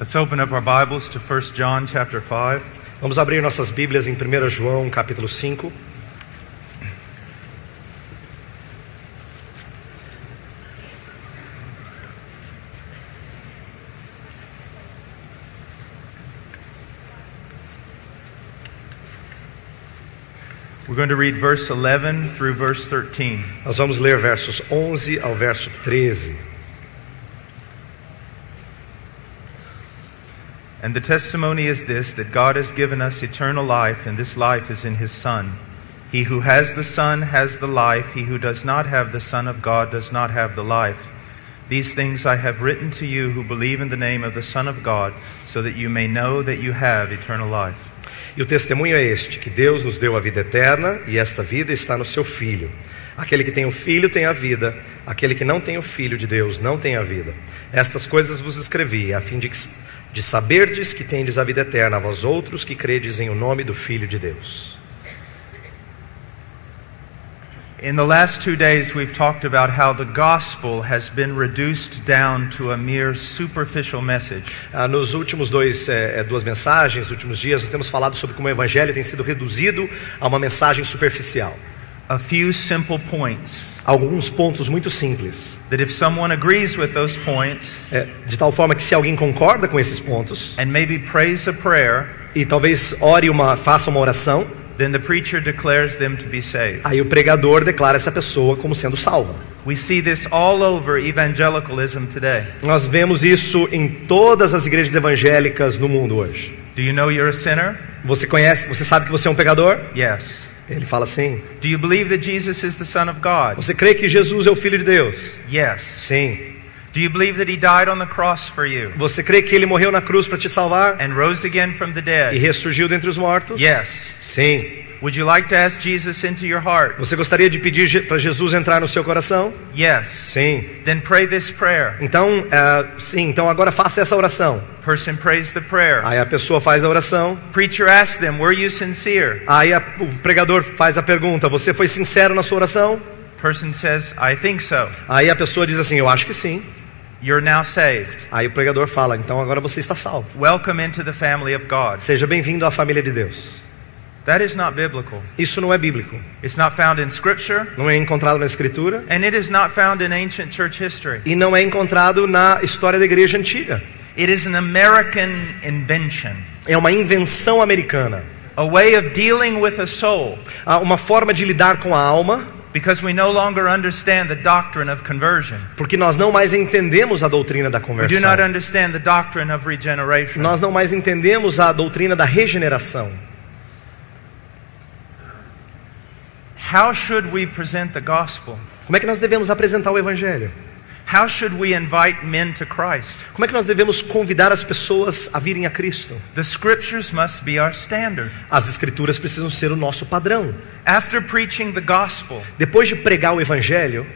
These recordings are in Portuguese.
Let's open up our Bibles to 1 John chapter 5. Vamos abrir nossas Bíblias em 1 João, capítulo 5. We're going to read verse 11 through verse 13. Nós vamos ler versos 11 ao verso 13. And the testimony is this, that God has given us eternal life, and this life is in His Son. He who has the Son has the life. He who does not have the Son of God does not have the life. These things I have written to you who believe in the name of the Son of God, so that you may know that you have eternal life. E o testemunho é este, que Deus nos deu a vida eterna, e esta vida está no seu Filho. Aquele que tem o Filho tem a vida, aquele que não tem o Filho de Deus não tem a vida. Estas coisas vos escrevi, a fim de saberdes que tendes a vida eterna, a vós outros que credes em o nome do Filho de Deus. In the last 2 days we've talked about how the gospel has been reduced down to a mere superficial message. Nos últimos duas mensagens, nos últimos dias, nós temos falado sobre como o evangelho tem sido reduzido a uma mensagem superficial. A few simple points. Alguns pontos muito simples. That if someone agrees with those points, de tal forma que se alguém concorda com esses pontos, and maybe prays a prayer, e talvez faça uma oração, then the preacher declares them to be saved. Aí o pregador declara essa pessoa como sendo salva. We see this all over evangelicalism today. Nós vemos isso em todas as igrejas evangélicas no mundo hoje. Do you know you're a sinner? Você sabe que você é um pecador? Yes. Ele fala assim. Do you believe that Jesus is the Son of God? Você crê que Jesus é o Filho de Deus? Yes. Sim. Do you believe that He died on the cross for you? Você crê que Ele morreu na cruz para te salvar? And rose again from the dead? E ressurgiu dentre os mortos? Yes. Sim. Would you like to ask Jesus into your heart? Você gostaria de pedir para Jesus entrar no seu coração? Yes. Sim. Then pray this prayer. Então, então agora faça essa oração. Person prays the prayer. Aí a pessoa faz a oração. Preacher asks them, were you sincere? Aí o pregador faz a pergunta, você foi sincero na sua oração? Person says, I think so. Aí a pessoa diz assim, eu acho que sim. You're now saved. Aí o pregador fala, então agora você está salvo. Welcome into the family of God. Seja bem-vindo à família de Deus. That is not biblical. Isso não é bíblico. It's not found in Scripture. Não é encontrado na Escritura. And it is not found in ancient church history. E não é encontrado na história da igreja antiga. It is an American invention. É uma invenção americana. A way of dealing with a soul. Uma forma de lidar com a alma. Because we no longer understand the doctrine of conversion. Porque nós não mais entendemos a doutrina da conversão. We do not understand the doctrine of regeneration. Nós não mais entendemos a doutrina da regeneração. How should we present the gospel? Como é que nós devemos apresentar o evangelho? How should we invite men to Christ? Como é que nós devemos convidar as pessoas a virem a Cristo? The scriptures must be our standard. As escrituras precisam ser o nosso padrão. After preaching the gospel, depois de pregar o evangelho,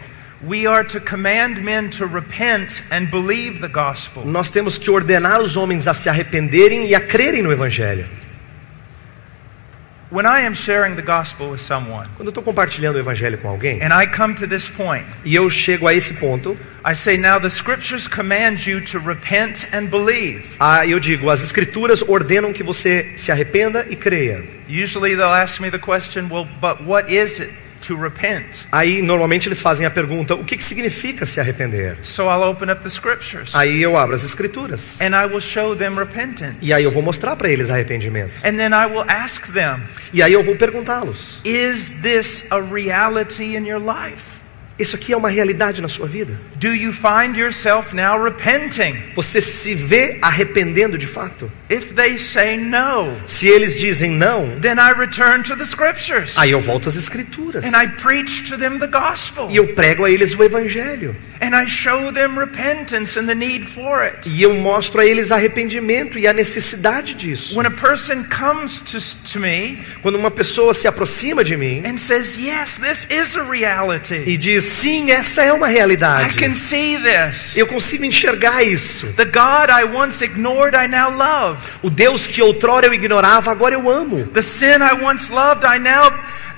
we are to command men to repent and believe the gospel. Nós temos que ordenar os homens a se arrependerem e a crerem no evangelho. When I am sharing the gospel with someone, quando eu estou compartilhando o evangelho com alguém, and I come to this point, e eu chego a esse ponto, I say, now the scriptures command you to repent and believe. Eu digo, as escrituras ordenam que você se arrependa e creia. Usually they'll ask me the question, well, but what is it to repent? Aí normalmente eles fazem a pergunta, o que significa se arrepender? So I'll open up the scriptures. Aí eu abro as escrituras. And I will show them repentance. E aí eu vou mostrar para eles arrependimento. And then I will ask them, e aí eu vou perguntá-los, is this a reality in your life? Isso aqui é uma realidade na sua vida? Do you find yourself now repenting? Você se vê arrependendo de fato? If they say no, se eles dizem não, then I return to the scriptures. Aí eu volto às escrituras. And I preach to them the gospel. E eu prego a eles o evangelho. And I show them repentance and the need for it. E eu mostro a eles arrependimento e a necessidade disso. When a person comes to me, quando uma pessoa se aproxima de mim, and says, yes, this is a reality. E diz, sim, essa é uma realidade. I can see this. Eu consigo enxergar isso. The God I once ignored, I now love. O Deus que outrora eu ignorava, agora eu amo. The sin I once loved, I now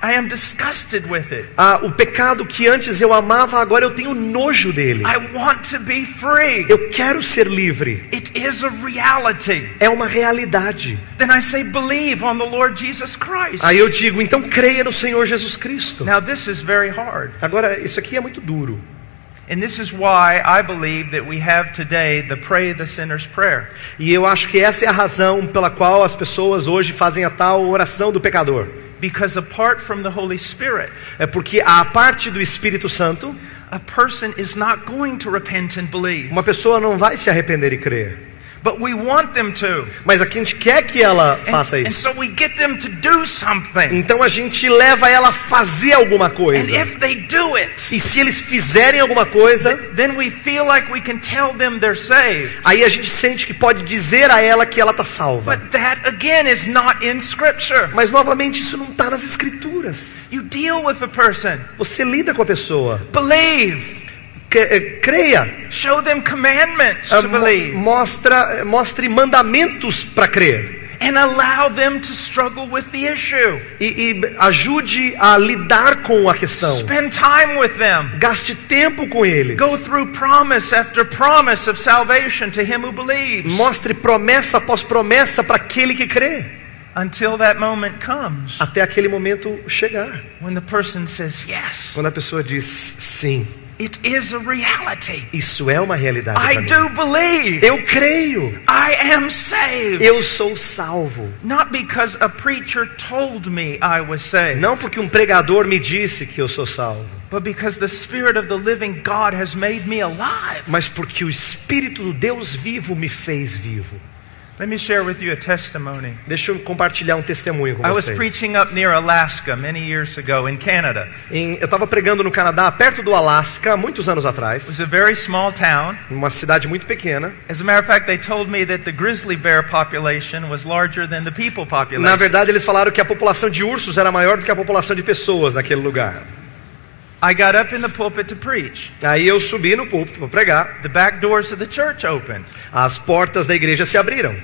I am disgusted with it. O pecado que antes eu amava, agora eu tenho nojo dele. I want to be free. Eu quero ser livre. It is a reality. É uma realidade. Then I say, believe on the Lord Jesus Christ. Aí eu digo, então creia no Senhor Jesus Cristo. Now this is very hard. Agora, isso aqui é muito duro. And this is why I believe that we have today the pray the sinner's prayer. E eu acho que essa é a razão pela qual as pessoas hoje fazem a tal oração do pecador. Because apart from the Holy Spirit, É porque a parte do Espírito Santo, a person is not going to repent and believe. uma pessoa não vai se arrepender e crer. But we want them to. Mas aqui a gente quer que ela faça And isso. so we get them to do something. Então a gente leva ela a fazer alguma And coisa. if they do it, E se eles fizerem alguma coisa, then we feel like we can tell them they're saved. aí a gente sente que pode dizer a ela que ela está salva. But that again is not in Scripture. Mas novamente isso não está nas Escrituras. You deal with a person. Você lida com a pessoa. Believe. Creia. Show them commandments to believe. Mostre mandamentos para crer. And allow them to struggle with the issue. E ajude a lidar com a questão. Spend time with them. Gaste tempo com eles. Go through promise after promise of salvation to him who believes. Mostre promessa após promessa para aquele que crê. Until that moment comes. Até aquele momento chegar. When the person says yes. Quando a pessoa diz sim. It is a reality. Isso é uma realidade I para mim. do believe. Eu creio. I am saved. Eu sou salvo. Not because a preacher told me I was saved. Não porque um pregador me disse que eu sou salvo. But because the Spirit of the living God has made me alive. Mas porque o Espírito do Deus vivo me fez vivo. Let me share with you a testimony. Deixa eu compartilhar um testemunho com I was vocês. preaching up near Alaska many years ago in Canada. Eu estava pregando no Canadá, perto do Alasca, muitos anos It was atrás, a very small town. numa cidade muito pequena. As a matter of fact, they told me that the grizzly bear population was larger than the people Na population. verdade, eles falaram que a população de ursos era maior do que a população de pessoas naquele lugar. I got up in the pulpit to preach. Aí eu subi no púlpito para pregar. The back doors of the church opened, As portas da igreja se abriram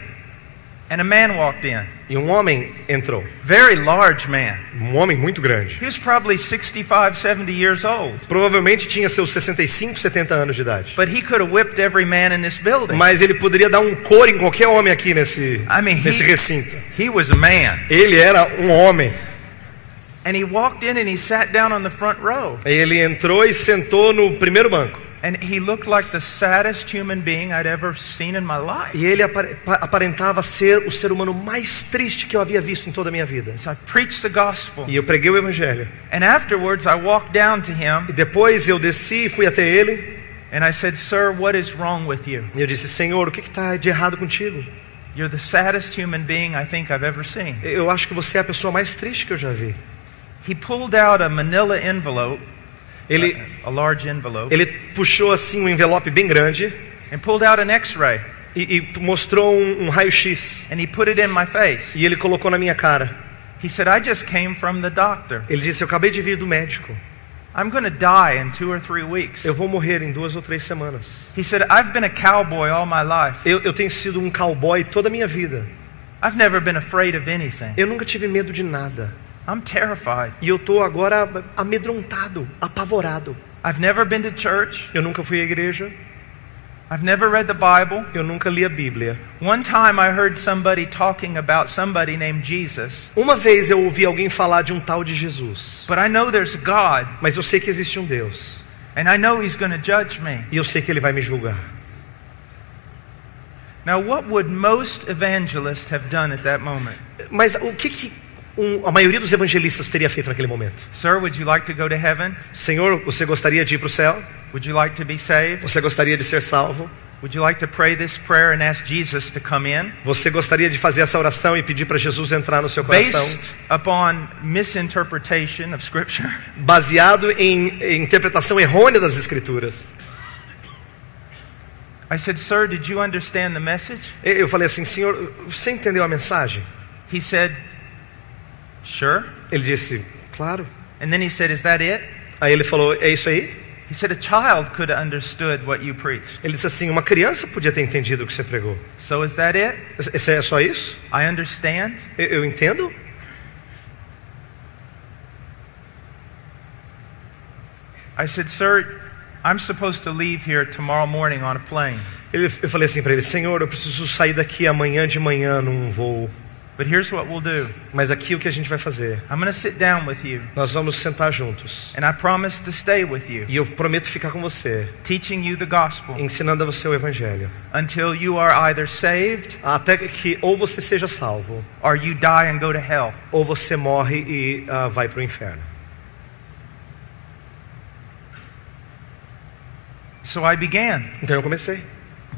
and a man walked in. e um homem entrou. Very large man. Um homem muito grande. He was probably 65, 70 years old. Provavelmente tinha seus 65, 70 anos de idade. But he could have whipped every man in this building. Mas ele poderia dar um couro em qualquer homem aqui nesse he- recinto. He was a man. Ele era um homem. And he walked in and he sat down on the front row. Ele entrou e sentou no primeiro banco. And he looked like the saddest human being I'd ever seen in my life. E ele aparentava ser o ser humano mais triste que eu havia visto em toda a minha vida. So I preached the gospel. E eu preguei o evangelho. And afterwards I walked down to him E depois eu desci e fui até ele. and I said, "Sir, what is wrong with you? E eu disse, Senhor, o que está de errado contigo? You're the saddest human being I think I've ever seen." Eu acho que você é a pessoa mais triste que eu já vi. He pulled out a manila envelope, Ele a large envelope, puxou assim um envelope bem grande and pulled out an x-ray e mostrou um raio-x. and he put it in my face. E ele colocou na minha cara. He said, "I just came from the doctor. Ele disse, eu acabei de vir do médico. I'm going to die in 2 or 3 weeks." Eu vou morrer em 2 ou 3 semanas. He said, "I've been a cowboy all my life. Eu tenho sido um cowboy toda a minha vida. I've never been afraid of anything. Eu nunca tive medo de nada. I'm terrified. E eu estou agora amedrontado, apavorado. I've never been to church. Eu nunca fui à igreja. I've never read the Bible. Eu nunca li a Bíblia. One time I heard somebody talking about somebody named Jesus. Uma vez eu ouvi alguém falar de um tal de Jesus. But I know there's a God, Mas eu sei que existe um Deus. and I know He's going to judge me. E eu sei que Ele vai me julgar. Now, what would most evangelists have done at that moment? Mas o que a maioria dos evangelistas teria feito naquele momento? Sir, would you like to go to heaven? Senhor, você gostaria de ir para o céu? Would you like to be saved? Você gostaria de ser salvo? Would you like to pray this prayer and ask Jesus to come in? Você gostaria de fazer essa oração e pedir para Jesus entrar no seu coração? Based upon misinterpretation of Scripture. Baseado em interpretação errônea das Escrituras. I said, "Sir, did you understand the message?" Eu falei assim, Senhor, você entendeu a mensagem? He said, "Sure." Ele disse, claro. And then he said, "Is that it?" Aí ele falou, é isso aí? He said, "A child could have understood what you preached." Ele disse assim, uma criança podia ter entendido o que você pregou. So is that it? Esse é só isso? I understand. Eu entendo? I said, "Sir, I'm supposed to leave here tomorrow morning on a plane. Eu falei assim para ele: Senhor, eu preciso sair daqui amanhã de manhã num voo. But here's what we'll do. Mas aqui o que a gente vai fazer? I'm going to sit down with you. Nós vamos sentar juntos. And I promise to stay with you, E eu prometo ficar com você, teaching you the gospel ensinando a você o Evangelho. until you are either saved Até que ou você seja salvo, or you die and go to hell." ou você morre e vai para o inferno. So I began Então eu comecei,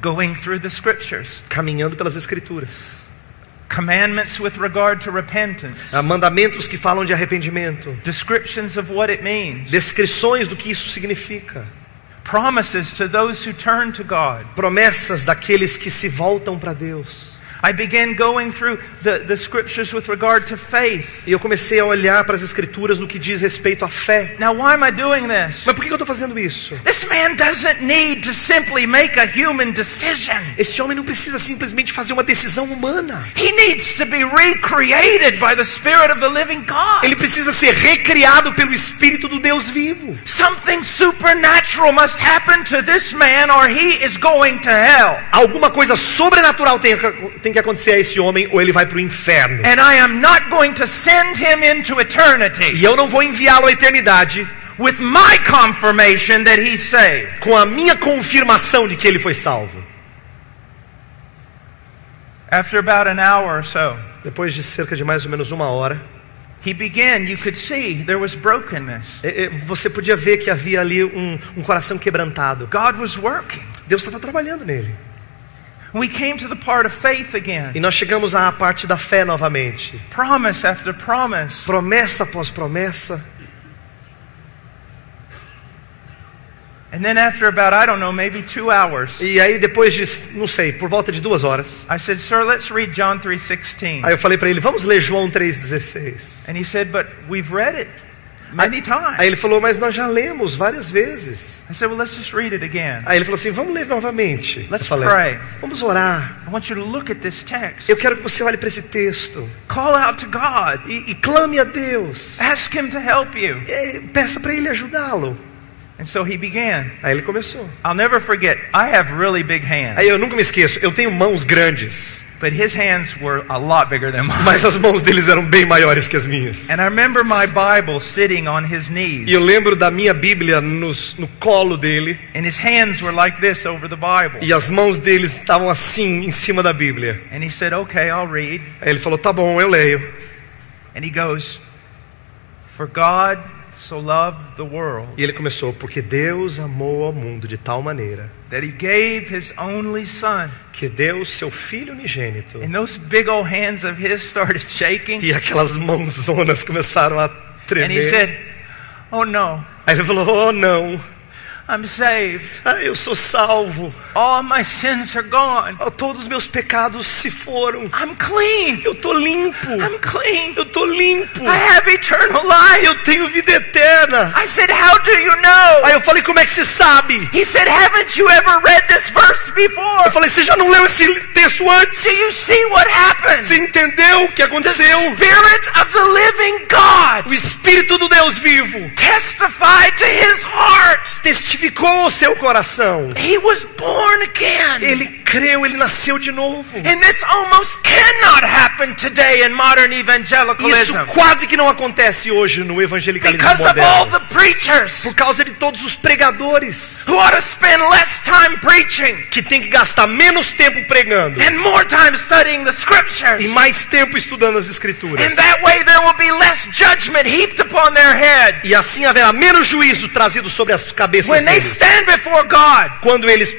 going through the scriptures, caminhando pelas Escrituras. commandments with regard to repentance, Mandamentos que falam de arrependimento. descriptions of what it means, Descrições do que isso significa. promises to those who turn to God. Promessas daqueles que se voltam para Deus. I began going through the scriptures with regard to faith. E eu comecei a olhar para as Escrituras no que diz respeito à fé. Now, why am I doing this? Mas por que eu estou fazendo isso? This man doesn't need to simply make a human decision. Esse homem não precisa simplesmente fazer uma decisão humana. He needs to be recreated by the Spirit of the living God. Ele precisa ser recriado pelo Espírito do Deus vivo. Something supernatural must happen to this man or he is going to hell. Alguma coisa sobrenatural tem que acontecer a esse homem ou ele vai para o inferno. And I am not going to send him into eternity E eu não vou enviá-lo à eternidade with my confirmation that he's saved. com a minha confirmação de que ele foi salvo. After about an hour or so, Depois de cerca de mais ou menos uma hora, he began, you could see there was brokenness. você podia ver que havia ali um coração quebrantado. God was working. Deus estava trabalhando nele. We came to the part of faith again. E nós chegamos à parte da fé novamente. Promise after promise. Promessa após promessa. And then after about, I don't know, maybe 2 hours, E aí depois de, não sei, por volta de 2 horas, I said, "Sir, let's read John 3:16." aí eu falei para ele: vamos ler João 3,16. And he said, "But we've read it many times." Aí ele falou: mas nós já lemos várias vezes. I said, "Well, let's just read it again. Aí ele falou assim: vamos ler novamente. Let's Eu falei: pray. vamos orar. I want you to look at this text. Eu quero que você olhe para esse texto Call out to God. e clame a Deus. Ask him to help you." E peça para ele ajudá-lo. And so he began. Aí ele começou. I'll never forget, I have really big hands. Aí eu nunca me esqueço, eu tenho mãos grandes, But his hands were a lot bigger than mine. mas as mãos deles eram bem maiores que as minhas. And I remember my Bible sitting on his knees. E eu lembro da minha Bíblia no colo dele, And his hands were like this over the Bible. e as mãos deles estavam assim em cima da Bíblia. And he said, "Okay, I'll read." Aí ele falou: tá bom, eu leio. And he goes, "For God so loved the world E ele começou: porque Deus amou ao mundo de tal maneira that he gave his only son." que deu seu Filho unigênito. And those big old hands of his started shaking. E aquelas mãozonas começaram a And he tremer. said, "Oh no, Aí ele falou: oh não, I'm saved. eu sou salvo. All my sins are gone. Todos os meus pecados se foram. I'm clean. Eu tô limpo. I'm clean. Eu tô limpo. I have eternal life." Eu tenho vida eterna. I said, "How do you know?" Aí eu falei: como é que você sabe? He said, "Haven't you ever read this verse before? Eu falei: você já não leu esse texto antes? Do you see what happened? Você entendeu o que The aconteceu? Spirit of the living God O Espírito do Deus vivo testified to his heart. testificou ao seu coração. He was born again. Ele creu, ele nasceu de novo. And this almost cannot happen today in modern Isso evangelicalism quase que não acontece hoje no evangelicalismo because of all moderno. the preachers Por causa de todos os pregadores who ought to spend less time preaching que tem que gastar menos tempo pregando and more time studying the scriptures. e mais tempo estudando as Escrituras. And that way there will be less judgment heaped upon their head. E assim haverá menos juízo trazido sobre as cabeças When they deles. stand before God Quando eles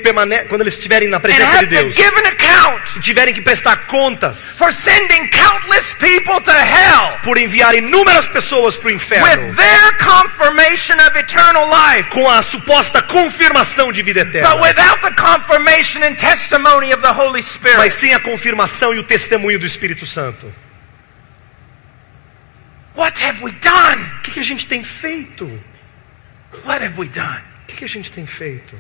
estiverem na and presença de have to Deus give an account e tiverem que prestar contas for sending countless people to hell por enviar inúmeras pessoas para o inferno with their confirmation of eternal life, com a suposta confirmação de vida but eterna, without the confirmation and testimony of the Holy mas Spirit. sem a confirmação e o testemunho do Espírito Santo. What have we done? O que a gente tem feito? What have we done? O que a gente tem feito?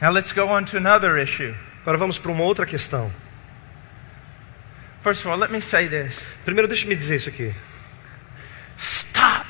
Now let's go on to another issue. Agora vamos para uma outra questão. First of all, let me say this. Primeiro, deixe-me dizer isso aqui. Stop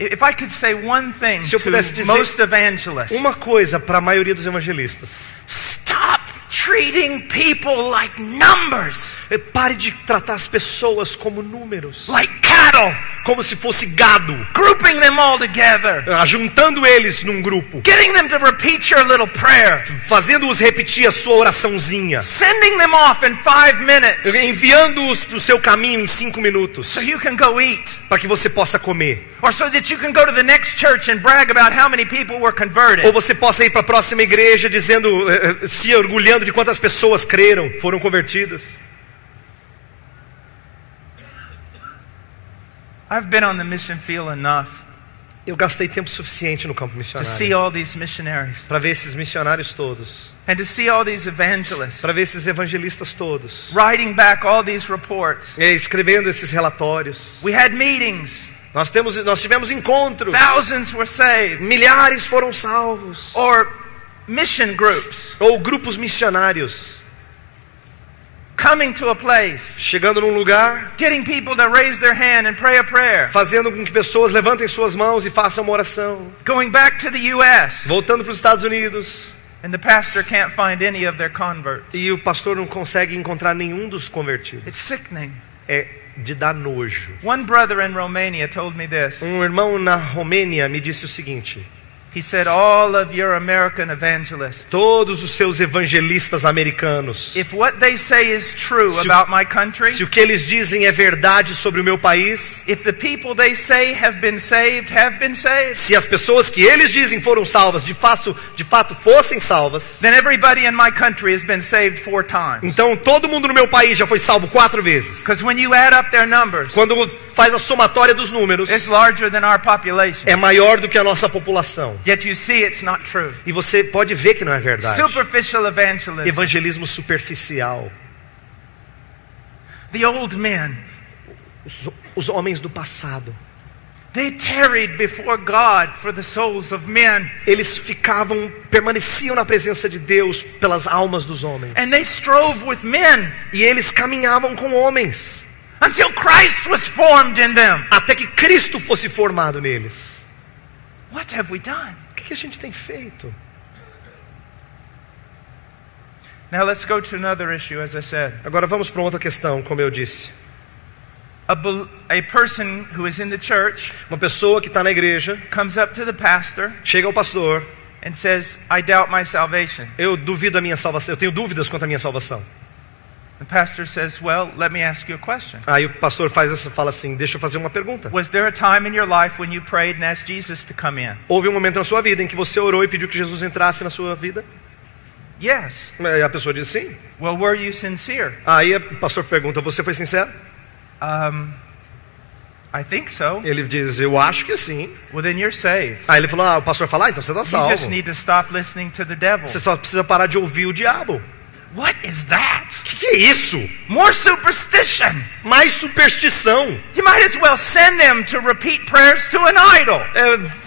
If I could say one thing Se eu pudesse to dizer most evangelists, uma coisa para a maioria dos evangelistas: stop treating people like numbers, pare de tratar as pessoas como números, like cattle, como se fosse gado, grouping them all together, juntando eles num grupo, getting them to repeat your little prayer, fazendo-os repetir a sua oraçãozinha, sending them off in 5 minutes enviando-os para o seu caminho em 5 minutos, so you can go eat, para que você possa comer. or so that you can go to the next church and brag about how many people were converted. Ou você possa ir para a próxima igreja dizendo, se orgulhando de quantas pessoas creram, foram convertidas. I've been on the mission field enough Eu gastei tempo suficiente no campo to see missionário all these missionaries para ver esses missionários todos, and to see all these evangelists para ver esses evangelistas todos, writing back all these reports. escrevendo esses relatórios. We had meetings, Nós tivemos encontros, thousands were saved, milhares foram salvos, or mission groups ou grupos missionários coming to a place, chegando num lugar, getting people to raise their hand and pray a prayer, fazendo com que pessoas levantem suas mãos e façam uma oração, going back to the U.S., voltando para os Estados Unidos, and the pastor can't find any of their converts. e o pastor não consegue encontrar nenhum dos convertidos. It's sickening. É de dar nojo. One brother in Romania told me this. Um irmão na Romênia me disse o seguinte: He said, all of your American evangelists, todos os seus evangelistas americanos, if what they say is true Se o- about my country, se o que eles dizem é verdade sobre o meu país, if the people they say have been saved, se as pessoas que eles dizem foram salvas, de fato fossem salvas, then everybody in my country has been saved 4 times. então todo mundo no meu país já foi salvo 4 vezes. Because when you add up their numbers, Quando faz a somatória dos números, it's larger than our population. é maior do que a nossa população. Yet you see it's not true. E você pode ver que não é verdade. Superficial evangelism. Evangelismo superficial. The old men, Os homens do passado, they tarried before God for the souls of men. eles permaneciam na presença de Deus pelas almas dos homens. And they strove with men E eles caminhavam com homens, until Christ was formed in them. até que Cristo fosse formado neles. What have we done? O que a gente tem feito? Now let's go to another issue, as I said. Agora vamos para outra questão, como eu disse. A person who is in the church Uma pessoa que está na igreja, comes up to the pastor chega ao pastor: and says, I doubt my salvation. eu duvido a minha salvação, eu tenho dúvidas quanto à minha salvação. The pastor says, well, let me ask you a question. Aí o pastor fala assim: deixa eu fazer uma pergunta. Was there a time in your life when you prayed and asked Jesus to come in? Houve um momento na sua vida em que você orou e pediu que Jesus entrasse na sua vida? Yes. Aí a pessoa diz sim. Well, were you sincere? Aí o pastor pergunta: você foi sincero? I think so. Ele diz: eu acho que sim. Well, then you're saved. Aí ele falou: o pastor fala: então você está You salvo. just need to stop listening to the devil. Você só precisa parar de ouvir o diabo. What is that? O que é isso? More superstition. Mais superstição. You might as well send them to repeat prayers to an idol.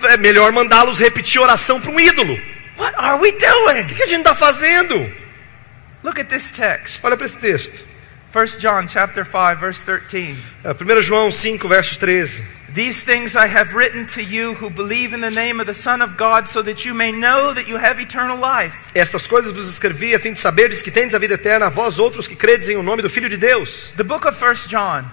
É melhor mandá-los repetir oração para um ídolo. What are we doing? O que a gente está fazendo? Look at this text. Olha para esse texto. 1 John chapter 5 verse 13. 1 João 5, verso 13. These things I have written to you who believe in the name of the Son of God, so that you may know that you have eternal life. Estas coisas vos escrevi a fim de saberdes que tendes a vida eterna, a vós outros que credes em o nome do Filho de Deus. The book of 1 John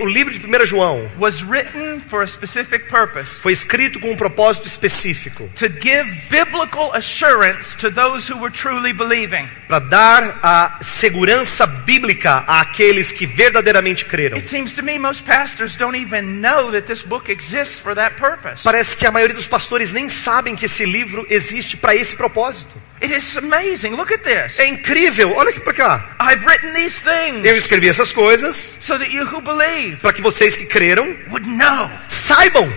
O livro de 1 João was written for a specific purpose. foi escrito com um propósito específico, To give biblical assurance to those who were truly believing. para dar a segurança bíblica àqueles que verdadeiramente creram. It seems to me most pastors don't even know that this book exists for that purpose. Parece que a maioria dos pastores nem sabem que esse livro existe para esse propósito. It is amazing. Look at this. É incrível, olha aqui para cá. I've written these things Eu escrevi essas coisas so that you who believe para que vocês que creram would know. saibam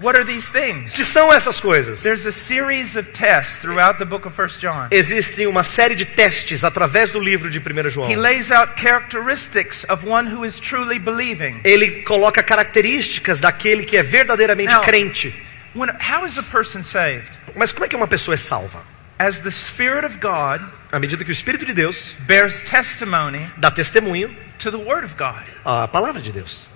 What are these things? o que são essas coisas. There's a series of tests throughout the book of 1 John. Existe uma série de testes através do livro de 1 João. He lays out characteristics of one who is truly believing. Ele coloca características daquele que é verdadeiramente Now, crente. How is a person saved? Mas como é que uma pessoa é salva? As the Spirit of God À medida que o Espírito de Deus bears testimony dá testemunho to the Word of God. à palavra de Deus.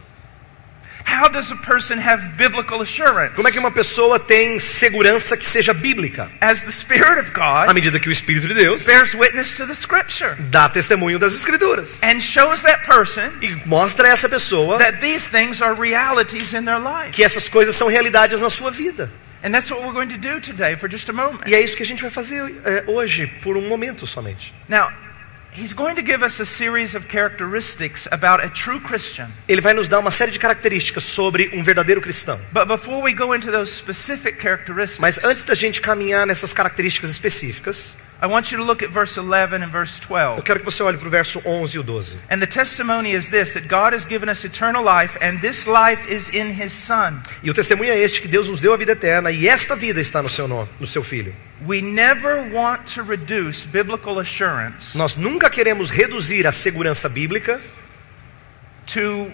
How does a person have biblical assurance? Como é que uma pessoa tem segurança que seja bíblica? As the Spirit of À God medida que o Espírito de Deus bears witness to the Scripture dá testemunho das Escrituras and shows that person e mostra a essa pessoa that these things are realities in their life. que essas coisas são realidades na sua vida. And that's what we're going to do today for just a moment. E é isso que a gente vai fazer hoje, por um momento somente. Now, he's going to give us a series of characteristics about a true Christian. Ele vai nos dar uma série de características sobre um verdadeiro cristão. But before we go into those specific characteristics, Mas antes da gente caminhar nessas características específicas, I want you to look at verse 11 and verse eu 12. quero que você olhe para o verso 11 e o 12. And the testimony is this, that God has given us eternal life, and this life is in His Son. E o testemunho é este, que Deus nos deu a vida eterna, e esta vida está no seu Filho. We never want to reduce biblical assurance Nós nunca queremos reduzir a segurança bíblica to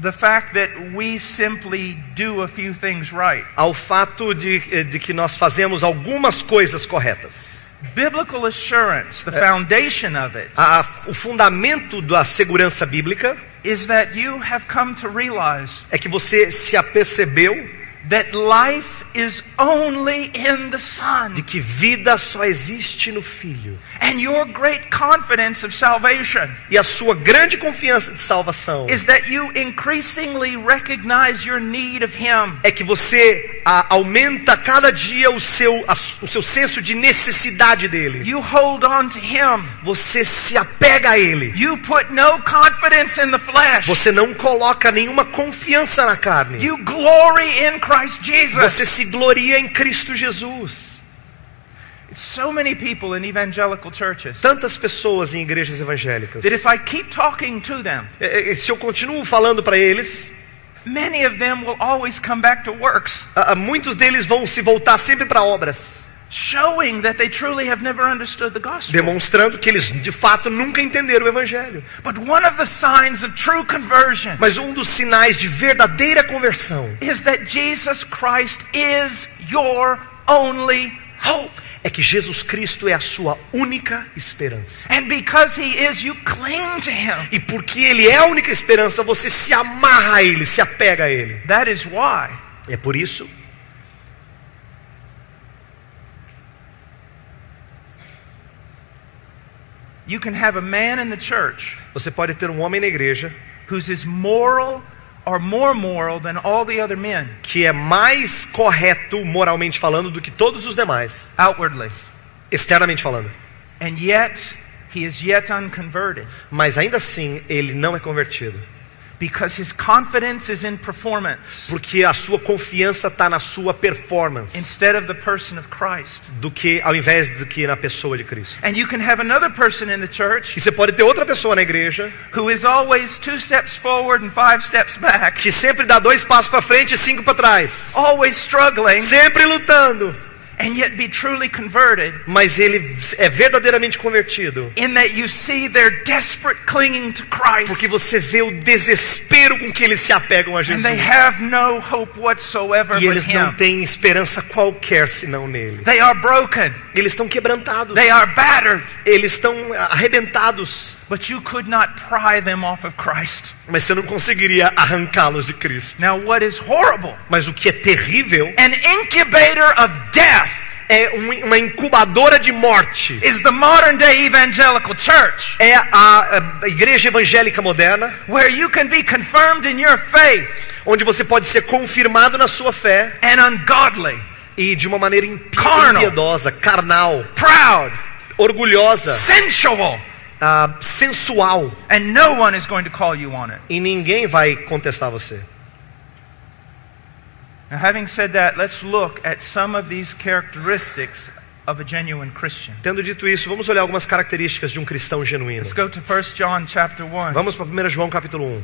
the fact that we simply do a few things right. ao fato de que nós fazemos algumas coisas corretas. Biblical assurance, the foundation of it, O fundamento da segurança bíblica is that you have come to realize é que você se apercebeu that life is only in the Son. de que vida só existe no Filho. And your great confidence of salvation E a sua grande confiança de salvação is that you increasingly recognize your need of Him. é que você aumenta cada dia o seu senso de necessidade dele. You hold on to Him. Você se apega a ele. You put no confidence in the flesh. Você não coloca nenhuma confiança na carne. You glory in Christ Jesus. Você se gloria em Cristo Jesus. It's so many people in evangelical churches Tantas pessoas em igrejas evangélicas. that if I keep talking to them, Se eu continuo falando para eles, many of them will always come back to works, muitos deles vão se voltar sempre para obras, showing that they truly have never understood the gospel. demonstrando que eles de fato nunca entenderam o evangelho. But one of the signs of true conversion Mas um dos sinais de verdadeira conversão is that Jesus Christ is your only hope. é que Jesus Cristo é a sua única esperança. And because He is, you cling to Him. E porque Ele é a única esperança, você se amarra a Ele, se apega a Ele. That is why É por isso you can have a man in the church você pode ter um homem na igreja who's as moral or more moral than all the other men que é mais correto moralmente falando do que todos os demais, outwardly, externamente falando. and yet he is yet unconverted Mas ainda assim ele não é convertido, because his confidence is in performance porque a sua confiança está na sua performance, instead of the person of Christ. ao invés do que na pessoa de Cristo. And you can have another person in the church E você pode ter outra pessoa na igreja who is always 2 steps forward and 5 steps back, que sempre dá 2 passos para frente e 5 para trás, always struggling, sempre lutando, and yet be truly converted, mas ele é verdadeiramente convertido, in that you see their desperate clinging to porque Christ, você vê o desespero com que eles se apegam a and Jesus. they have no hope whatsoever E but eles não Him. têm esperança qualquer senão nele. They are broken, Eles estão quebrantados, they are battered, eles estão arrebentados, but you could not pry them off of Christ. mas você não conseguiria arrancá-los de Cristo. Now what is horrible, Mas o que é terrível an incubator of death, é uma incubadora de morte. is the modern day evangelical church, É a igreja evangélica moderna, where you can be confirmed in your faith onde você pode ser confirmado na sua fé and ungodly, e de uma maneira Carnal. impiedosa, carnal, proud, orgulhosa, sensual, sensual, and no one is going to call you on it. e ninguém vai contestar você. Now, having said that, let's look at some of these characteristics of a genuine Christian. Tendo dito isso, vamos olhar algumas características de um cristão genuíno. Let's go to 1 John chapter 1. Vamos para 1 João capítulo 1.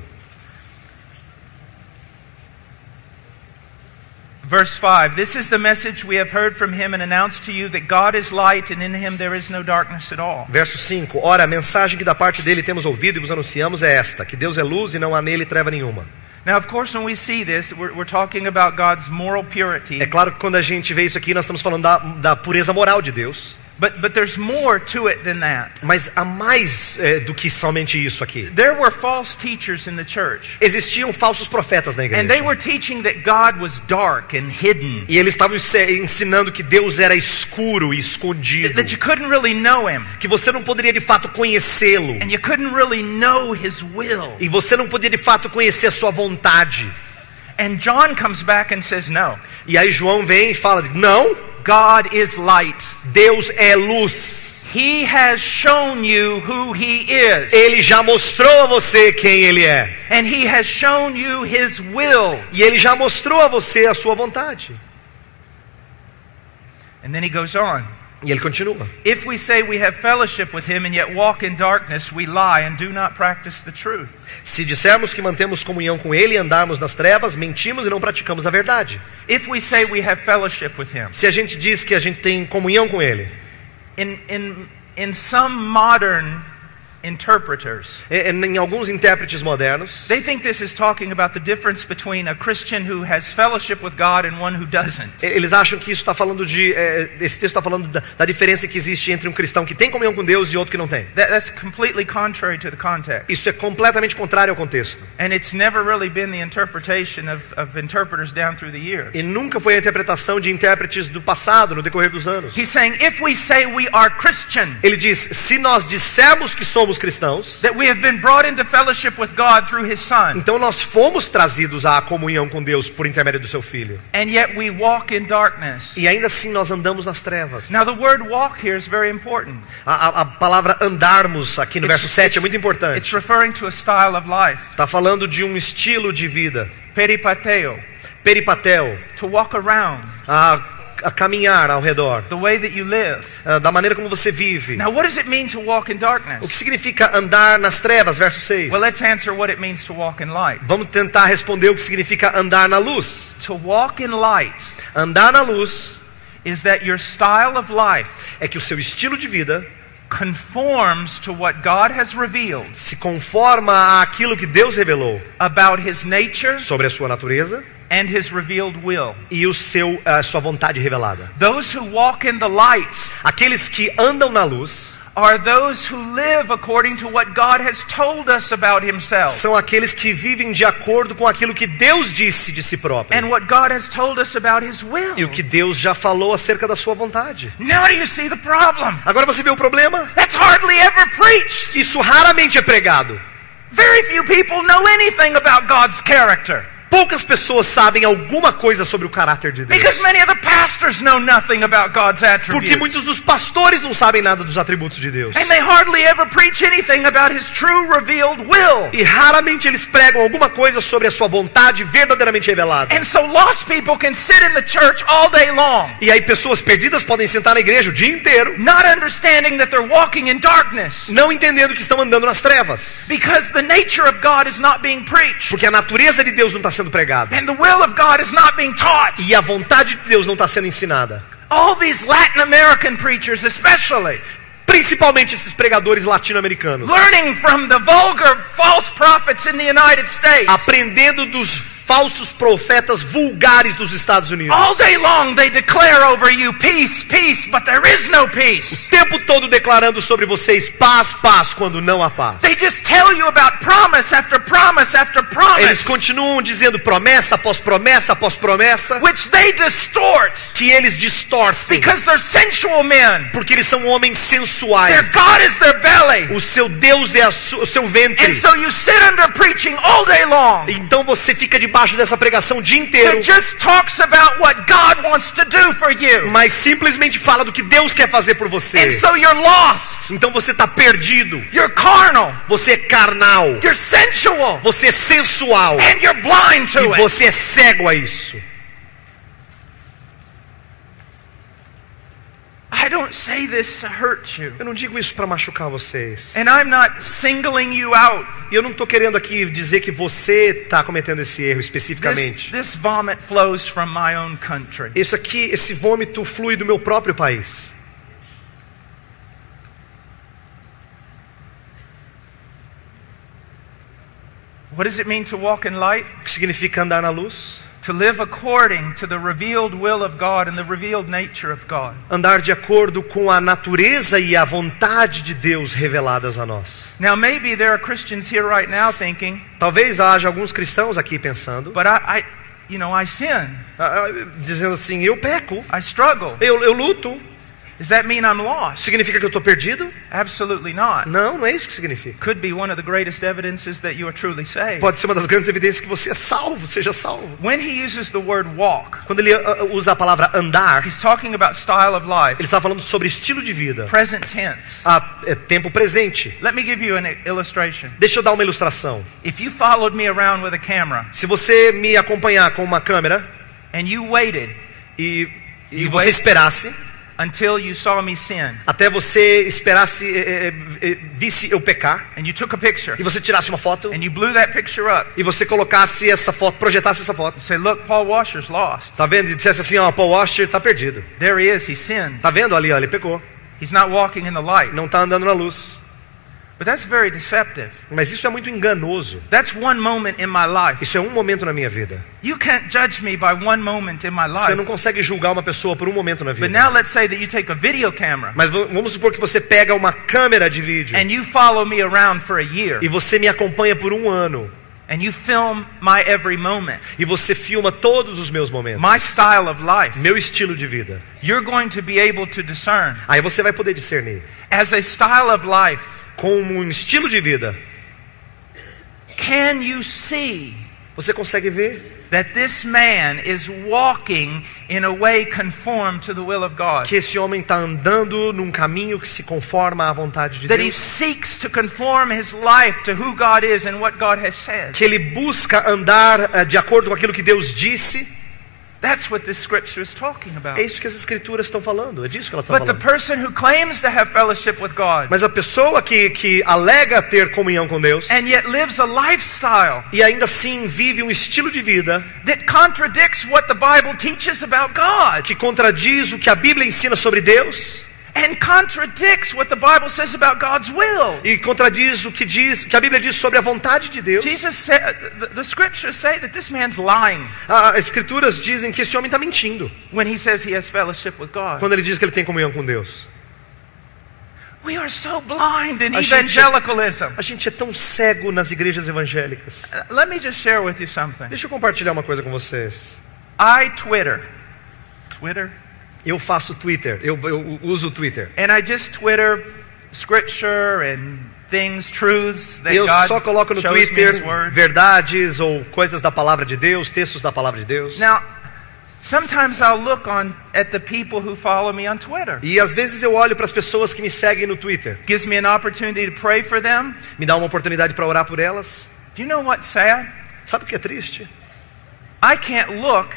Verse 5, this is the message we have heard from Him and announced to you, that God is light and in Him there is no darkness at all. Verso 5. Ora, a mensagem que da parte dele temos ouvido e vos anunciamos é esta, que Deus é luz e não há nele treva nenhuma. Now, of course, when we see this, we're talking about God's moral purity. É claro que quando a gente vê isso aqui, nós estamos falando da pureza moral de Deus. But there's more to it than that. Mas há mais do que somente isso aqui. There were false teachers in the church. Existiam falsos profetas na igreja. And they were teaching that God was dark and hidden. E eles estavam ensinando que Deus era escuro e escondido. That you couldn't really know him. Que você não poderia de fato conhecê-lo. And you couldn't really know his will. E você não podia de fato conhecer a sua vontade. And John comes back and says no. E aí João vem e fala: não. God is light. Deus é luz. He has shown you who he is. Ele já mostrou a você quem ele é. And he has shown you his will. E ele já mostrou a você a sua vontade. And then he goes on. E ele continua. If we say we have fellowship with him and yet walk in darkness, we lie and do not practice the truth. Se dissermos que mantemos comunhão com ele e andarmos nas trevas, mentimos e não praticamos a verdade. If we say we have fellowship with him. Se a gente diz que a gente tem comunhão com ele. In some modern interpreters, em alguns intérpretes modernos, they think this is talking about the difference between a Christian who has fellowship with God and one who doesn't. Eles acham que isso está falando esse texto está falando da diferença que existe entre um cristão que tem comunhão com Deus e outro que não tem. That's completely contrary to the context. Isso é completamente contrário ao contexto. And it's never really been the interpretation of interpreters down through the years. E nunca foi a interpretação de intérpretes do passado no decorrer dos anos. He's saying if we say we are Christian, ele diz, se nós dissermos que somos cristãos, that we have been brought into fellowship with God through his son. Então nós fomos trazidos à comunhão com Deus por intermédio do seu filho. And yet we walk in darkness. E ainda assim nós andamos nas trevas. Now the word walk here is very important. A palavra andarmos aqui no verso 7 é muito importante. It's referring to a style of life. Está falando de um estilo de vida. Peripateo. Peripatel. To walk around. A caminhar ao redor. The way that you live. Da maneira como você vive. Now what does it mean to walk in darkness? O que significa andar nas trevas, verso 6? Well, let's answer what it means to walk in light. Vamos tentar responder o que significa andar na luz. To walk in light. Andar na luz is that your style of life é que o seu estilo de vida conforms to what God has revealed. Se conforma àquilo que Deus revelou about his nature sobre a sua natureza. And his revealed will. E sua vontade revelada. Those who walk in the light, aqueles que andam na luz, are those who live according to what God has told us about himself. São aqueles que vivem de acordo com aquilo que Deus disse de si próprio. And what God has told us about his will. E o que Deus já falou acerca da sua vontade. Now do you see the problem? Agora você vê o problema? That's hardly ever preached. Isso raramente é pregado. Very few people know anything about God's character. Poucas pessoas sabem alguma coisa sobre o caráter de Deus. Because many of the pastors know nothing about God's attributes. Porque muitos dos pastores não sabem nada dos atributos de Deus. And they hardly ever preach anything about his true revealed will. E raramente eles pregam alguma coisa sobre a sua vontade verdadeiramente revelada. And so lost people can sit in the church all day long. E aí pessoas perdidas podem sentar na igreja o dia inteiro. Not understanding that they're walking in darkness. Não entendendo que estão andando nas trevas. Because the nature of God is not being preached. Porque a natureza de Deus não está sendo pregada. And the will of God is not being taught. E a vontade de Deus não está sendo ensinada. All these Latin American preachers especially. Principalmente esses pregadores latino-americanos. Learning from the vulgar false prophets in the United States. Aprendendo dos falsos profetas vulgares dos Estados Unidos. All day long they declare over you peace, peace, but there is no peace. O tempo todo declarando sobre vocês paz, paz, quando não há paz. They just tell you about promise after promise after promise. Eles continuam dizendo promessa após promessa após promessa. Which they distort. Que eles distorcem. Because they're sensual men. Porque eles são homens sensuais. Their God is their belly. O seu Deus é o seu ventre. And so you sit under preaching all day long. Então você fica debaixo dessa pregação o dia inteiro. It just talks about what God wants to do for you. Mas simplesmente fala do que Deus quer fazer por você. And so you're lost. Então você está perdido. You're carnal. Você é carnal. You're sensual. Você é sensual. And you're blind to it. E você é cego a isso. I don't say this to hurt you. Eu não digo isso para machucar vocês. And I'm not singling you out. E eu não estou querendo aqui dizer que você está cometendo esse erro especificamente. This vomit flows from my own country. Esse vômito flui do meu próprio país. What does it mean to walk in light? O que significa andar na luz? To live according to the revealed will of God and the revealed nature of God. Andar de acordo com a natureza e a vontade de Deus reveladas a nós. Now maybe there are Christians here right now thinking, Talvez haja alguns cristãos aqui pensando, but I sin. dizendo assim, eu peco, I struggle. eu luto. Does that mean I'm lost? Significa que eu estou perdido? Absolutely not. Não, não é isso que significa. Could be one of the greatest evidences that you are truly saved. Pode ser uma das grandes evidências que você é salvo, seja salvo. When he uses the word walk, Quando ele usa a palavra andar, he's talking about style of life, ele está falando sobre estilo de vida. present tense. É tempo presente. Let me give you an illustration. Deixa eu dar uma ilustração. If you followed me around with a camera Se você me acompanhar com uma câmera and you waited e You você wait. esperasse, until you saw me sin até você esperasse, visse eu pecar, and you took a picture e você tirasse uma foto, and you blew that picture up, e você colocasse essa foto, projetasse essa foto. you say, look, Paul Washer's lost. Tá vendo? E dissesse assim, ó, Paul Washer está perdido. There he is, he sinned. Tá vendo ali, ó, ele pecou. He's not walking in the light. Não está andando na luz. But that's very deceptive. Mas isso é muito enganoso. That's one moment in my life. Isso é um momento na minha vida. You can't judge me by one moment in my Você life. não consegue julgar uma pessoa por um momento na But vida. now let's say that you take a video camera Mas vamos supor que você pega uma câmera de vídeo and you follow me around for a year e você me acompanha por um ano. and you film my every moment, E você filma todos os meus momentos. my style of life. Meu estilo de vida. You're going to be able to discern Aí você vai poder discernir. as a style of life. Com um estilo de vida, Can you see você consegue ver that this man is walking in a way conformed to the will of God? que esse homem está andando num caminho que se conforma à vontade de That he Deus? seeks to conform his life to who God is and what God has said. Que ele busca andar de acordo com aquilo que Deus disse? That's what this scripture is talking about. É isso que as escrituras estão falando. É disso que ela está But the falando. person who claims to have fellowship with God Mas a pessoa que alega ter comunhão com Deus and yet lives a lifestyle e ainda assim vive um estilo de vida that contradicts what the Bible teaches about God que contradiz o que a Bíblia ensina sobre Deus and contradicts what the Bible says about God's will. e contradiz o que a Bíblia diz sobre a vontade de Deus. Jesus said, the scriptures say that this man's lying As escrituras dizem que esse homem está mentindo when he says he has fellowship with God. quando ele diz que ele tem comunhão com Deus. We are so blind in A gente- evangelicalism. A gente é tão cego nas igrejas evangélicas. Let me just share with you something. Deixa eu compartilhar uma coisa com vocês. I Twitter, Eu faço Twitter, eu uso o Twitter. and I just Twitter scripture and things, truths that Eu God só coloco no shows me in Twitter His Word. verdades ou coisas da palavra de Deus, textos da palavra de Deus. Now, sometimes I'll look at the people who follow me on Twitter. E às vezes eu olho para as pessoas que me seguem no Twitter. Gives me an opportunity to pray for them. Me dá uma oportunidade para orar por elas. Do you know what's sad? Sabe o que é triste? I can't look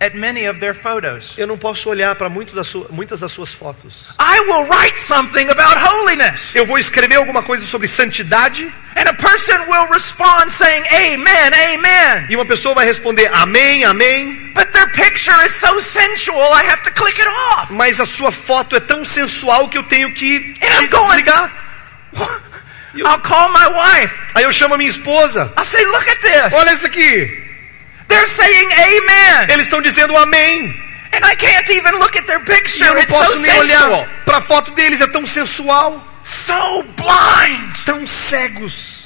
at many of their photos. Eu não posso olhar para muitas das suas fotos. I will write something about holiness, Eu vou escrever alguma coisa sobre santidade and a person will respond saying, "Amen, amen." e uma pessoa vai responder amém, amém. But their picture is so sensual, I have to click it off. Mas a sua foto é tão sensual que eu tenho que And I'm going, desligar. I'll call my wife. Aí eu chamo a minha esposa. I'll say, "Look at this. Olha isso aqui. They're saying amen." Eles estão dizendo amém. And I can't even look at their E picture. eu não It's so posso nem sensual. olhar para a foto deles, é tão sensual. So blind. Tão cegos.